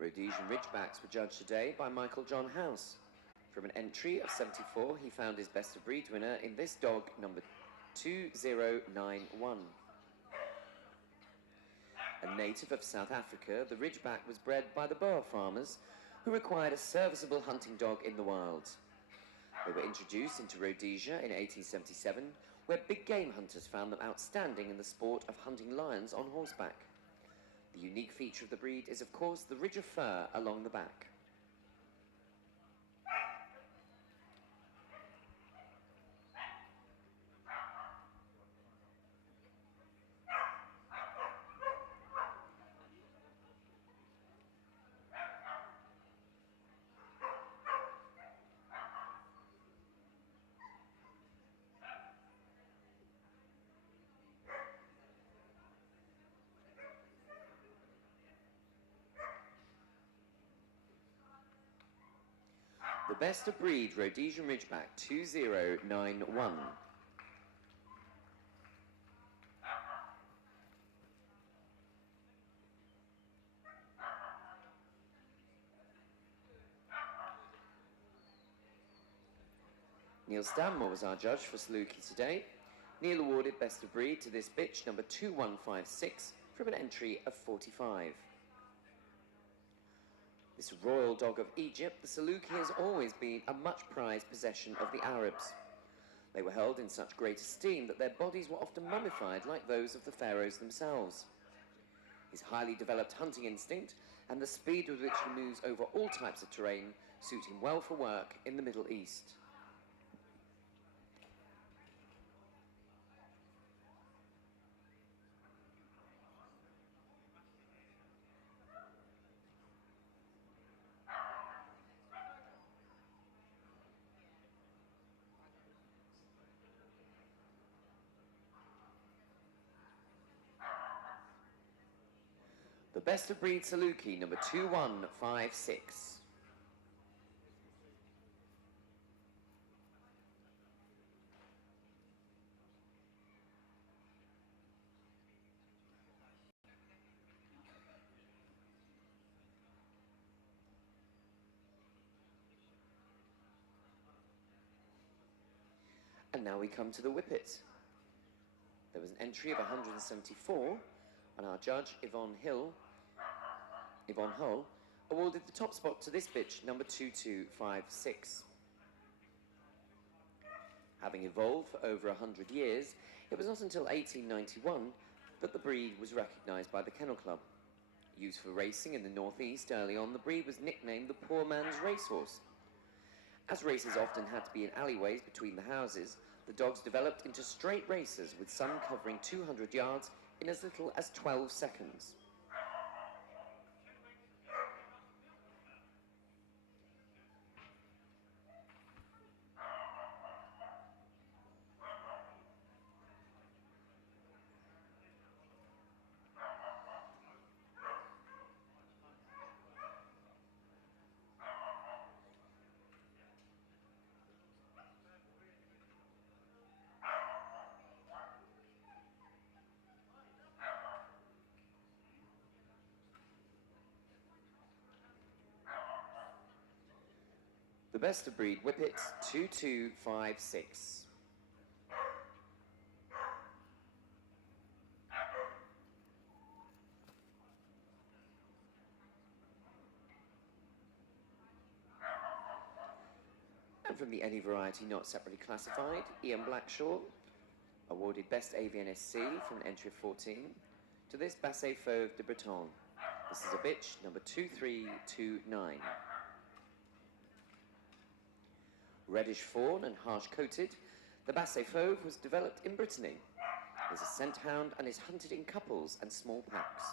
Rhodesian Ridgebacks were judged today by Michael John House. From an entry of 74, he found his best of breed winner in this dog, number 2091. A native of South Africa, the Ridgeback was bred by the Boer farmers, who required a serviceable hunting dog in the wild. They were introduced into Rhodesia in 1877, where big game hunters found them outstanding in the sport of hunting lions on horseback. The unique feature of the breed is, of course, the ridge of fur along the back. The best of breed Rhodesian Ridgeback 2091. Neil Stanmore was our judge for Saluki today. Neil awarded best of breed to this bitch, number 2156, from an entry of 45. This royal dog of Egypt, the Saluki, has always been a much prized possession of the Arabs. They were held in such great esteem that their bodies were often mummified like those of the pharaohs themselves. His highly developed hunting instinct and the speed with which he moves over all types of terrain suit him well for work in the Middle East. The best of breed Saluki, number 2156. And now we come to the Whippet. There was an entry of 174, and our judge, Yvonne Hull, awarded the top spot to this bitch, number 2256. Having evolved for over 100 years, it was not until 1891 that the breed was recognised by the Kennel Club. Used for racing in the northeast early on, the breed was nicknamed the poor man's racehorse. As races often had to be in alleyways between the houses, the dogs developed into straight racers, with some covering 200 yards in as little as 12 seconds. The best of breed Whippet 2256. And from the Any Variety Not Separately Classified, Ian Blackshaw, awarded Best AVNSC from an entry of 14, to this Basset Fauve de Breton. This is a bitch, number 2329. Reddish fawn and harsh-coated, the Basset Fauve was developed in Brittany. Is a scent hound and is hunted in couples and small packs.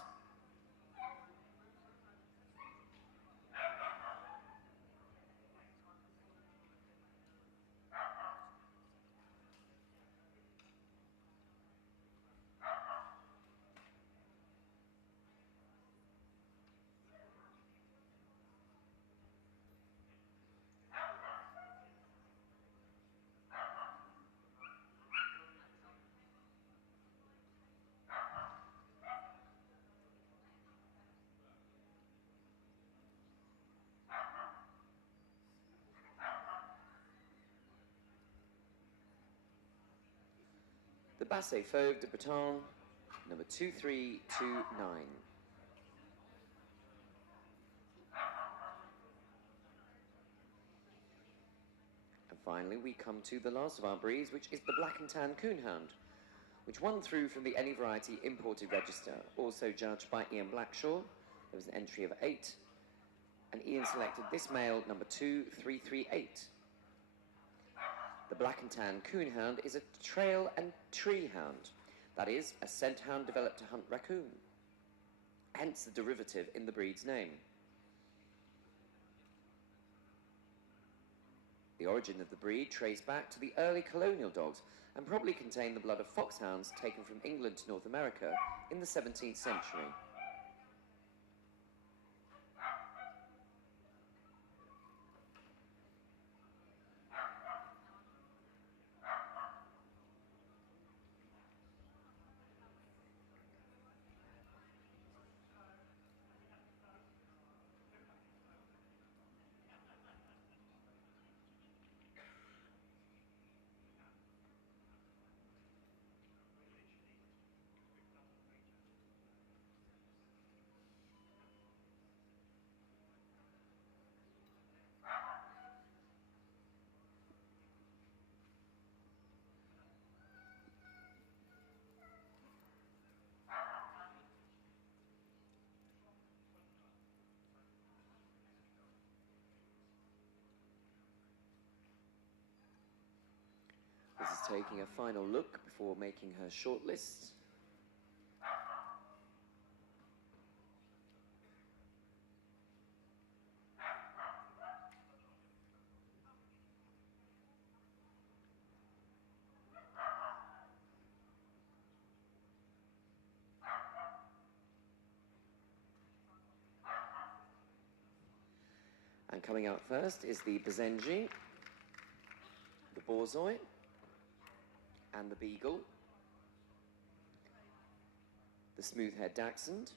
The Basset Fauve de Breton, number 2329. And finally, we come to the last of our breeds, which is the Black and Tan Coonhound, which won through from the Any Variety Imported Register, also judged by Ian Blackshaw. There was an entry of 8, and Ian selected this male, number 2338. The Black and Tan Coonhound is a trail and tree hound, that is, a scent hound developed to hunt raccoon, hence the derivative in the breed's name. The origin of the breed traced back to the early colonial dogs and probably contained the blood of foxhounds taken from England to North America in the 17th century. This is taking a final look before making her shortlist. And coming out first is the Basenji, the Borzoi, and the Beagle, the smooth-haired Dachshund,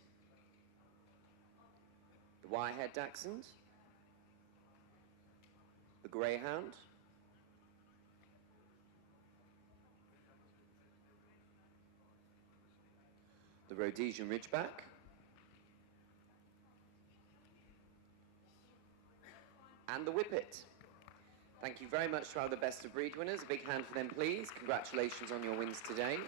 the wire-haired Dachshund, the Greyhound, the Rhodesian Ridgeback, and the Whippet. Thank you very much to our other Best of Breed winners. A big hand for them, please. Congratulations on your wins today.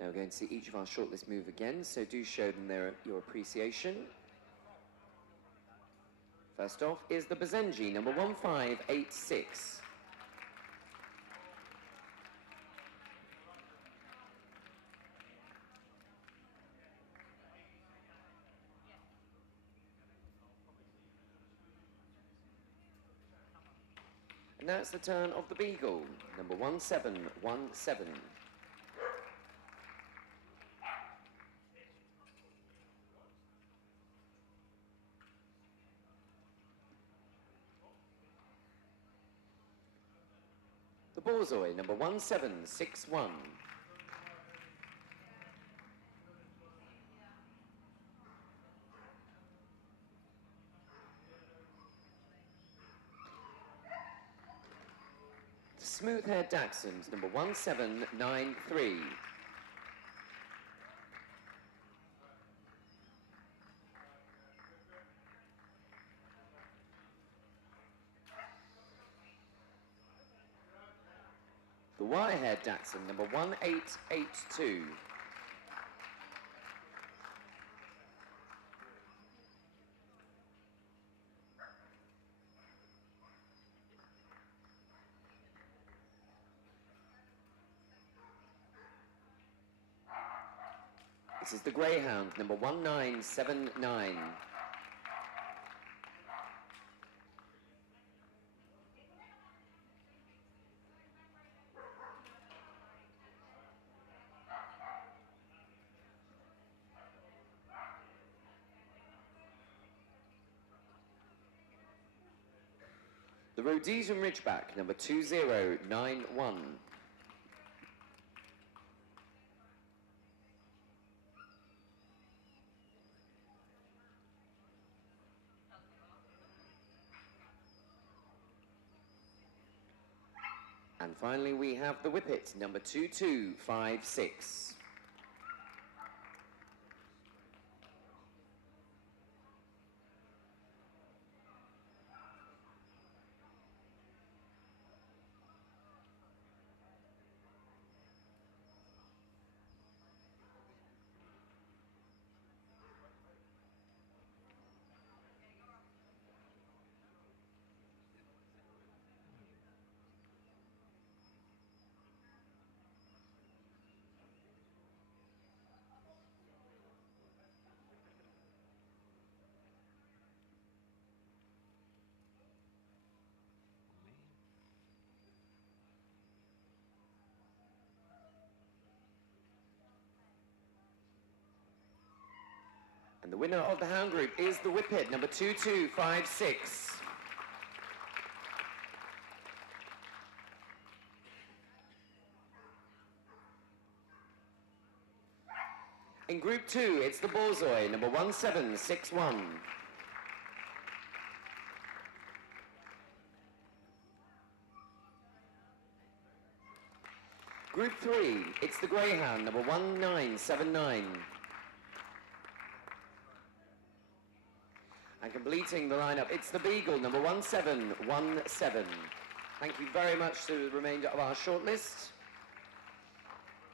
Now we're going to see each of our shortlist move again, so do show them your appreciation. First off is the Basenji, number 1586. Now it's the turn of the Beagle, number 1717. The Borzoi, number 1761. The Smooth-haired Dachshunds, number 1793. The wire-haired Dachshund, number 1882. This is the Greyhound, number 1979. The Rhodesian Ridgeback, number 2091. And finally we have the Whippet, number 2256. And the winner of the Hound Group is the Whippet, number 2256. In Group 2, it's the Borzoi, number 1761. Group 3, it's the Greyhound, number 1979. And completing the lineup, it's the Beagle, number 1717. Thank you very much to the remainder of our shortlist.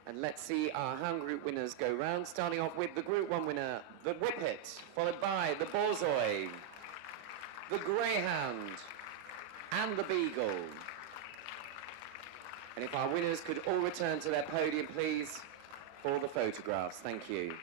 And let's see our Hound Group winners go round, starting off with the Group 1 winner, the Whippet, followed by the Borzoi, the Greyhound, and the Beagle. And if our winners could all return to their podium, please, for the photographs. Thank you.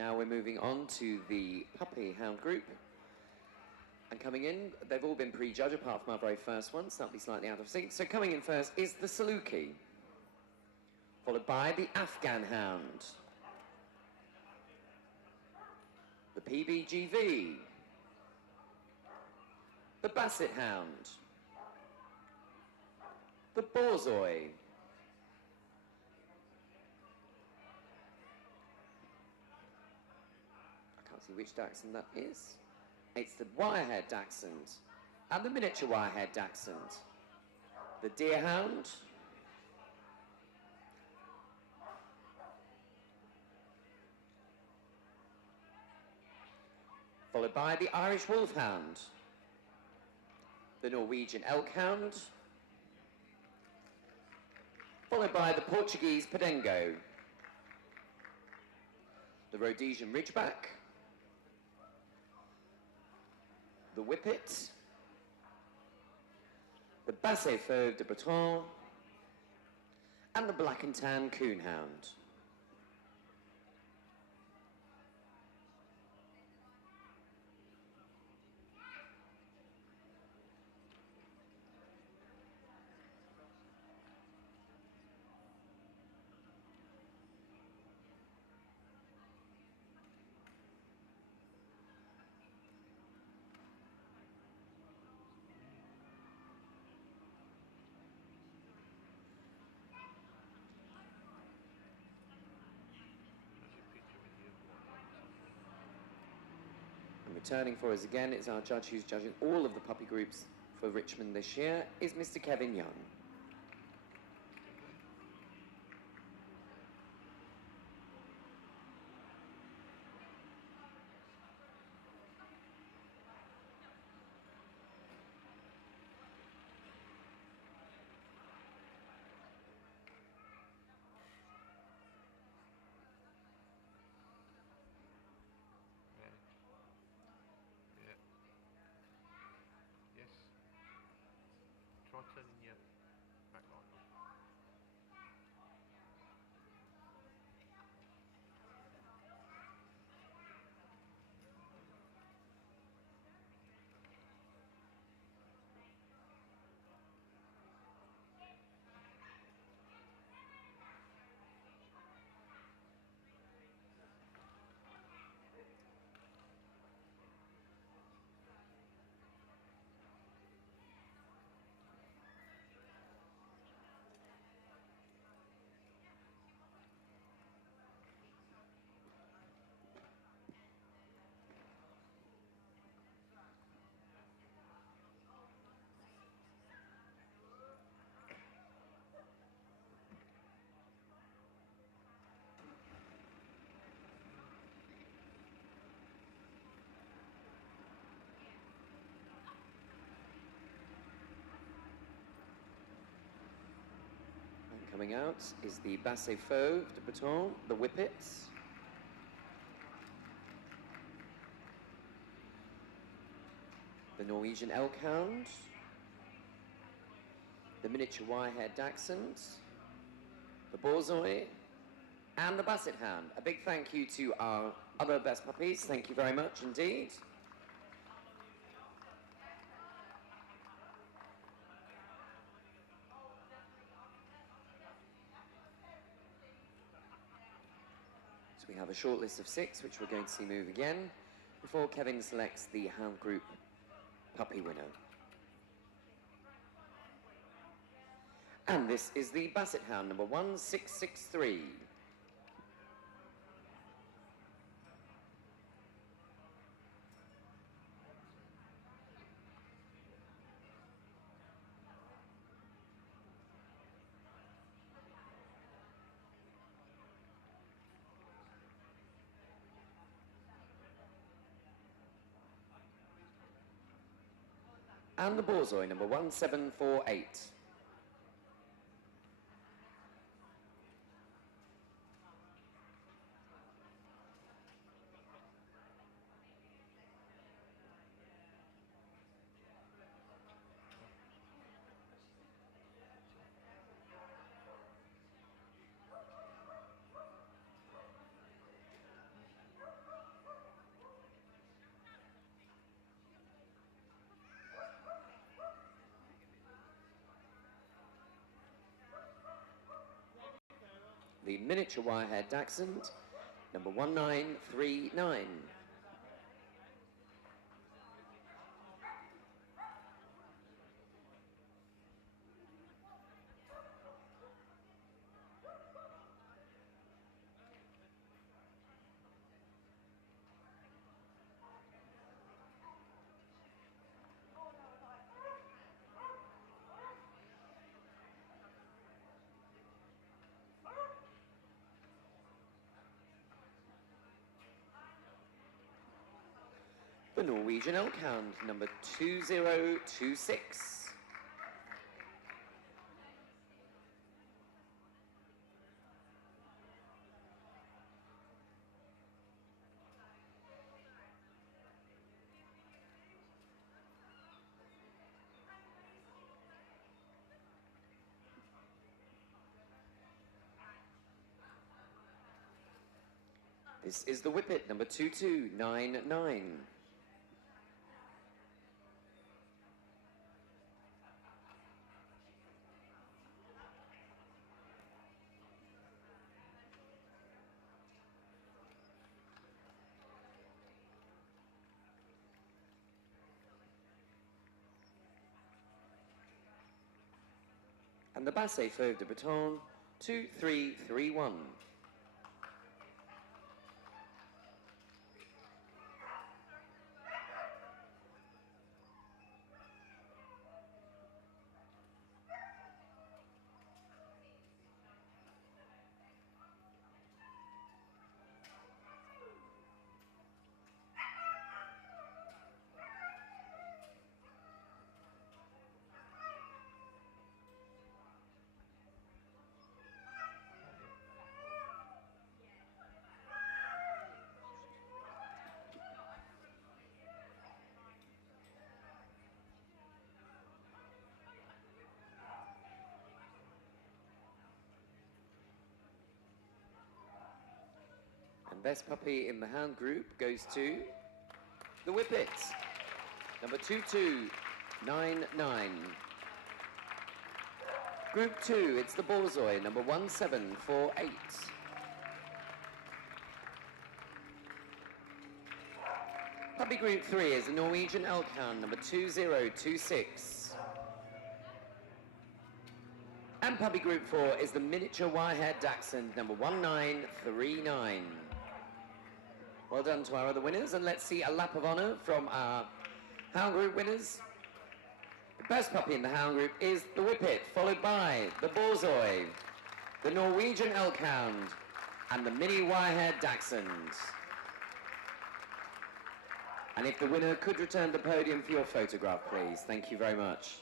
Now we're moving on to the puppy hound group. And coming in, they've all been prejudged apart from our very first one, so that'll be slightly out of sync. So coming in first is the Saluki, followed by the Afghan Hound, the PBGV, the Basset Hound, the Borzoi, I can't see which Dachshund that is. It's the wire-haired Dachshund and the miniature wire-haired Dachshund, the Deerhound, followed by the Irish Wolfhound, the Norwegian Elkhound, followed by the Portuguese Padengo, the Rhodesian Ridgeback, the Whippet, the Basset Fauve de Breton, and the Black and Tan Coonhound. Returning for us again is our judge who's judging all of the puppy groups for Richmond this year, is Mr. Kevin Young. Turning your back on. Coming out is the Basset Fauve de Breton, the Whippets, the Norwegian Elkhound, the miniature wire-haired Dachshunds, the Borzoi, and the Basset Hound. A big thank you to our other best puppies. Thank you very much indeed. We have a short list of 6, which we're going to see move again, before Kevin selects the Hound Group puppy winner. And this is the Basset Hound, number 1663. And the Borzoi, number 1748. the miniature wire-haired Dachshund, number 1939. The Norwegian Elkhound, number 2026. This is the Whippet, number 2299. And the Basset Fauve de Breton, 2331. Best puppy in the Hound Group goes to the Whippet, number 2299. Group 2, it's the Borzoi, number 1748. Puppy Group 3 is the Norwegian Elkhound, number 2026. And Puppy Group 4 is the miniature wire-haired Dachshund, number 1939. Well done to our other winners, and let's see a lap of honour from our Hound Group winners. The best puppy in the Hound Group is the Whippet, followed by the Borzoi, the Norwegian Elkhound, and the mini wire-haired Dachshund. And if the winner could return to the podium for your photograph, please. Thank you very much.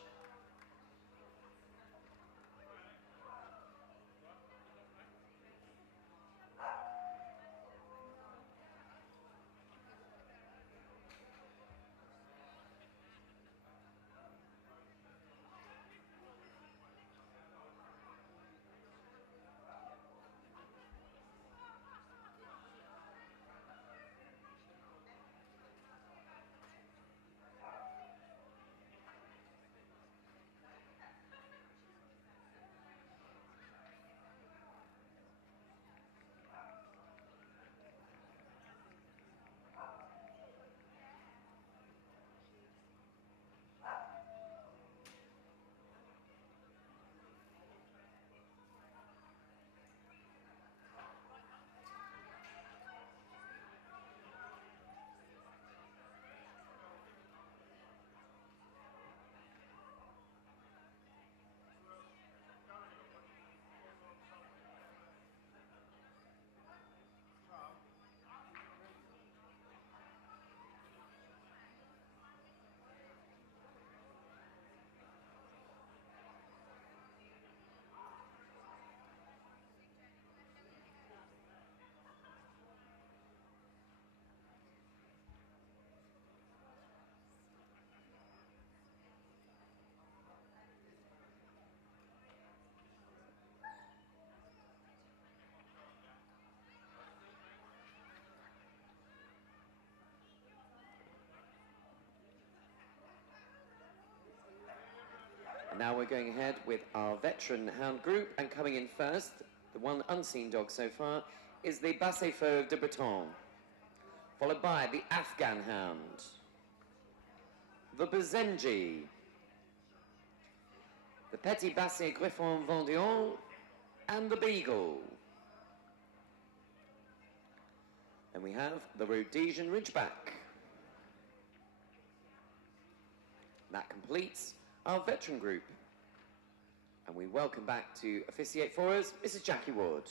Now we're going ahead with our veteran Hound Group, and coming in first The one unseen dog so far is the Basset Fauve de Breton, followed by the Afghan Hound, the Bazenji, the Petit Basset Griffon Vendéen, and the Beagle. Then we have the Rhodesian Ridgeback. That completes our veteran group. And we welcome back to officiate for us, Mrs. Jackie Ward.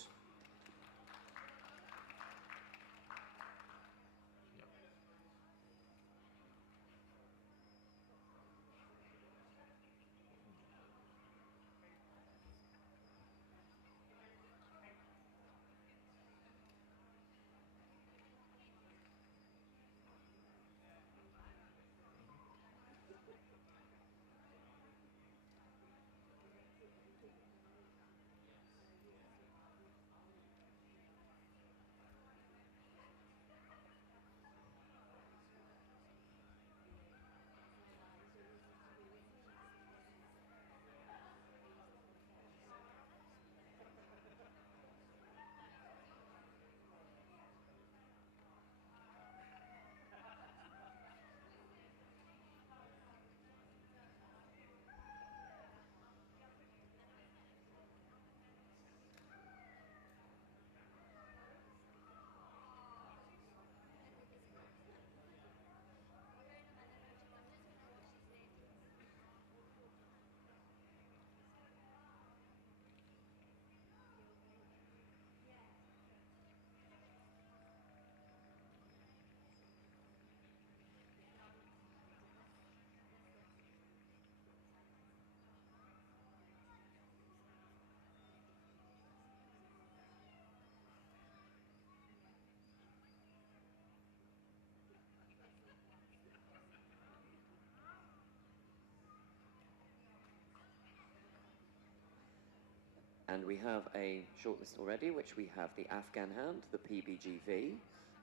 And we have a shortlist already, which we have the Afghan Hound, the PBGV,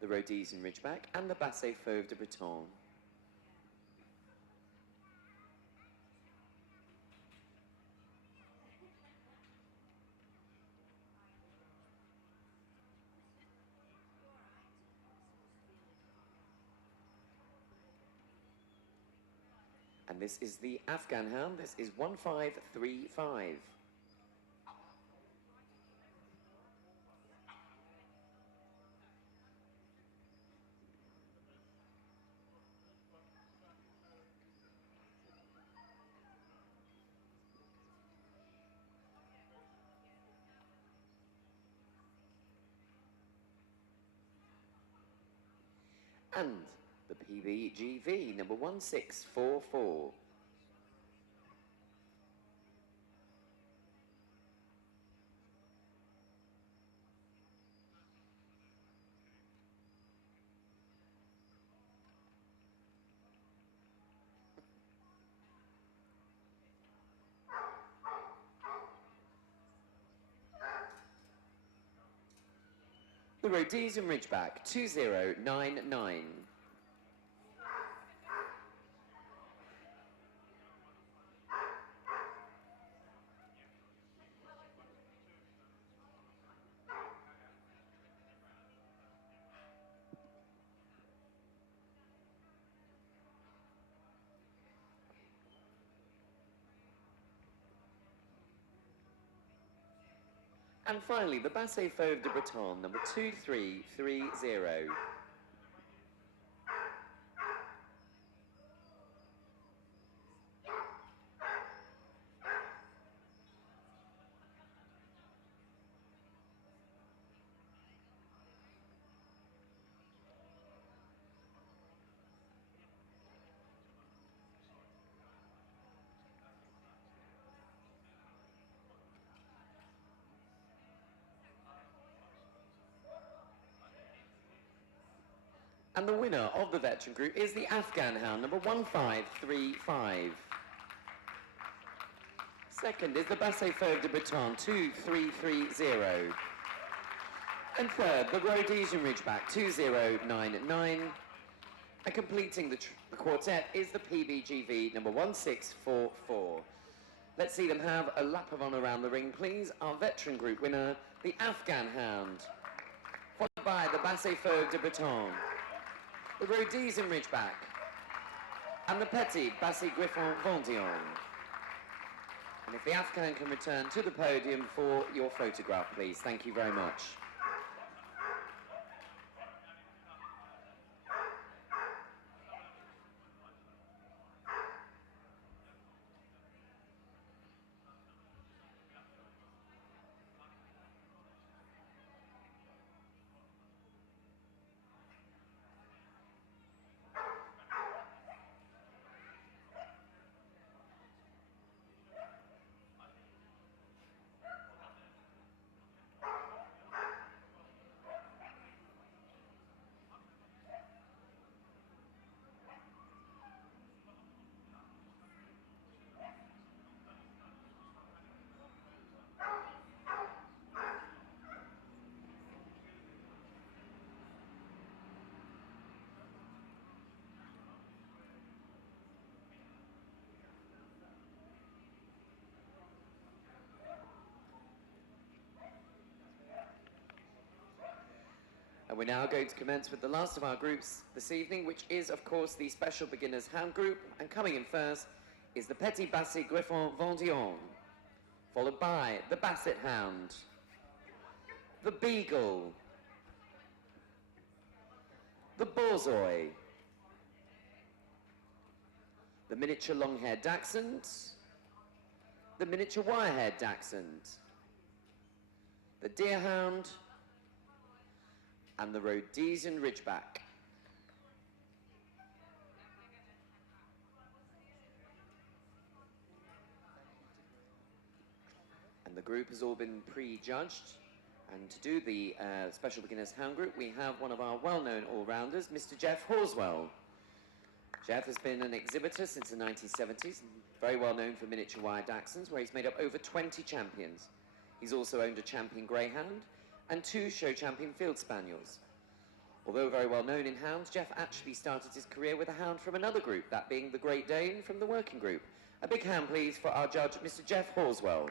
the Rhodesian Ridgeback, and the Basset Fauve de Breton. And this is the Afghan Hound. This is 1535. And the PBGV, number 1644. The Rhodesian Ridgeback, 2099. And finally, the Basset Fauve de Breton, number 2330. And the winner of the veteran group is the Afghan Hound, number 1535. Second is the Basset Fauve de Breton, 2330. And third, the Rhodesian Ridgeback, 2099. And completing the quartet is the PBGV, number 1644. Let's see them have a lap of honour around the ring, please. Our veteran group winner, the Afghan Hound, followed by the Basset Fauve de Breton, the Rhodesian Ridgeback, and the Petit Basset Griffon Vendéen. And if the Afghan can return to the podium for your photograph, please. Thank you very much. And we're now going to commence with the last of our groups this evening, which is, of course, the Special Beginners Hound Group. And coming in first is the Petit Basset Griffon Vendéen, followed by the Basset Hound, the Beagle, the Borzoi, the miniature long-haired Dachshund, the miniature wire-haired Dachshund, the Deerhound, and the Rhodesian Ridgeback. And the group has all been pre-judged. And to do the Special Beginners Hound Group, we have one of our well-known all-rounders, Mr. Jeff Horswell. Jeff has been an exhibitor since the 1970s, very well known for miniature wire Dachshunds, where he's made up over 20 champions. He's also owned a champion greyhound and 2 show champion field spaniels. Although very well known in hounds, Jeff actually started his career with a hound from another group, that being the Great Dane from the working group. A big hand, please, for our judge, Mr. Jeff Horswell.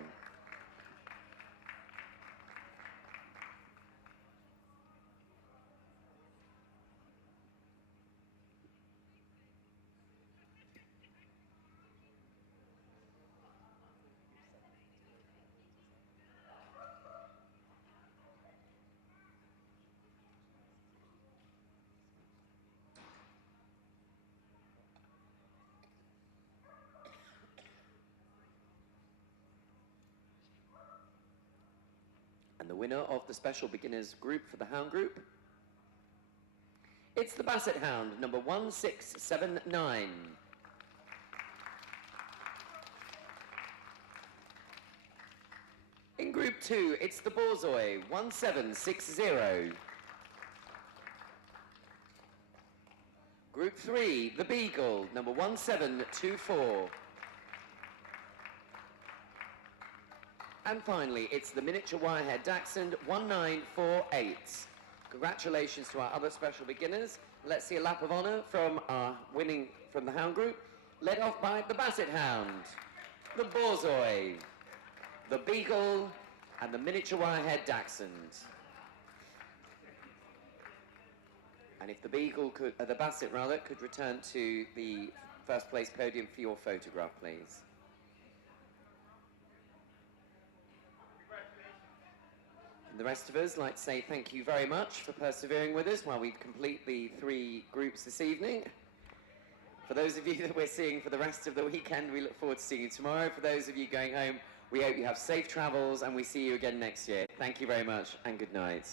And the winner of the Special Beginners Group for the Hound Group, it's the Basset Hound, number 1679. In Group 2, it's the Borzoi, 1760. Group 3, the Beagle, number 1724. And finally, it's the miniature wirehead Dachshund, 1948. Congratulations to our other special beginners. Let's see a lap of honour from our winning from the Hound Group, led off by the Basset Hound, the Borzoi, the Beagle, and the miniature wirehead Dachshund. And if the Beagle could, the Basset rather, could return to the first place podium for your photograph, please. And the rest of us like to say thank you very much for persevering with us while we complete the 3 groups this evening. For those of you that we're seeing for the rest of the weekend, we look forward to seeing you tomorrow. For those of you going home, we hope you have safe travels and we see you again next year. Thank you very much and good night.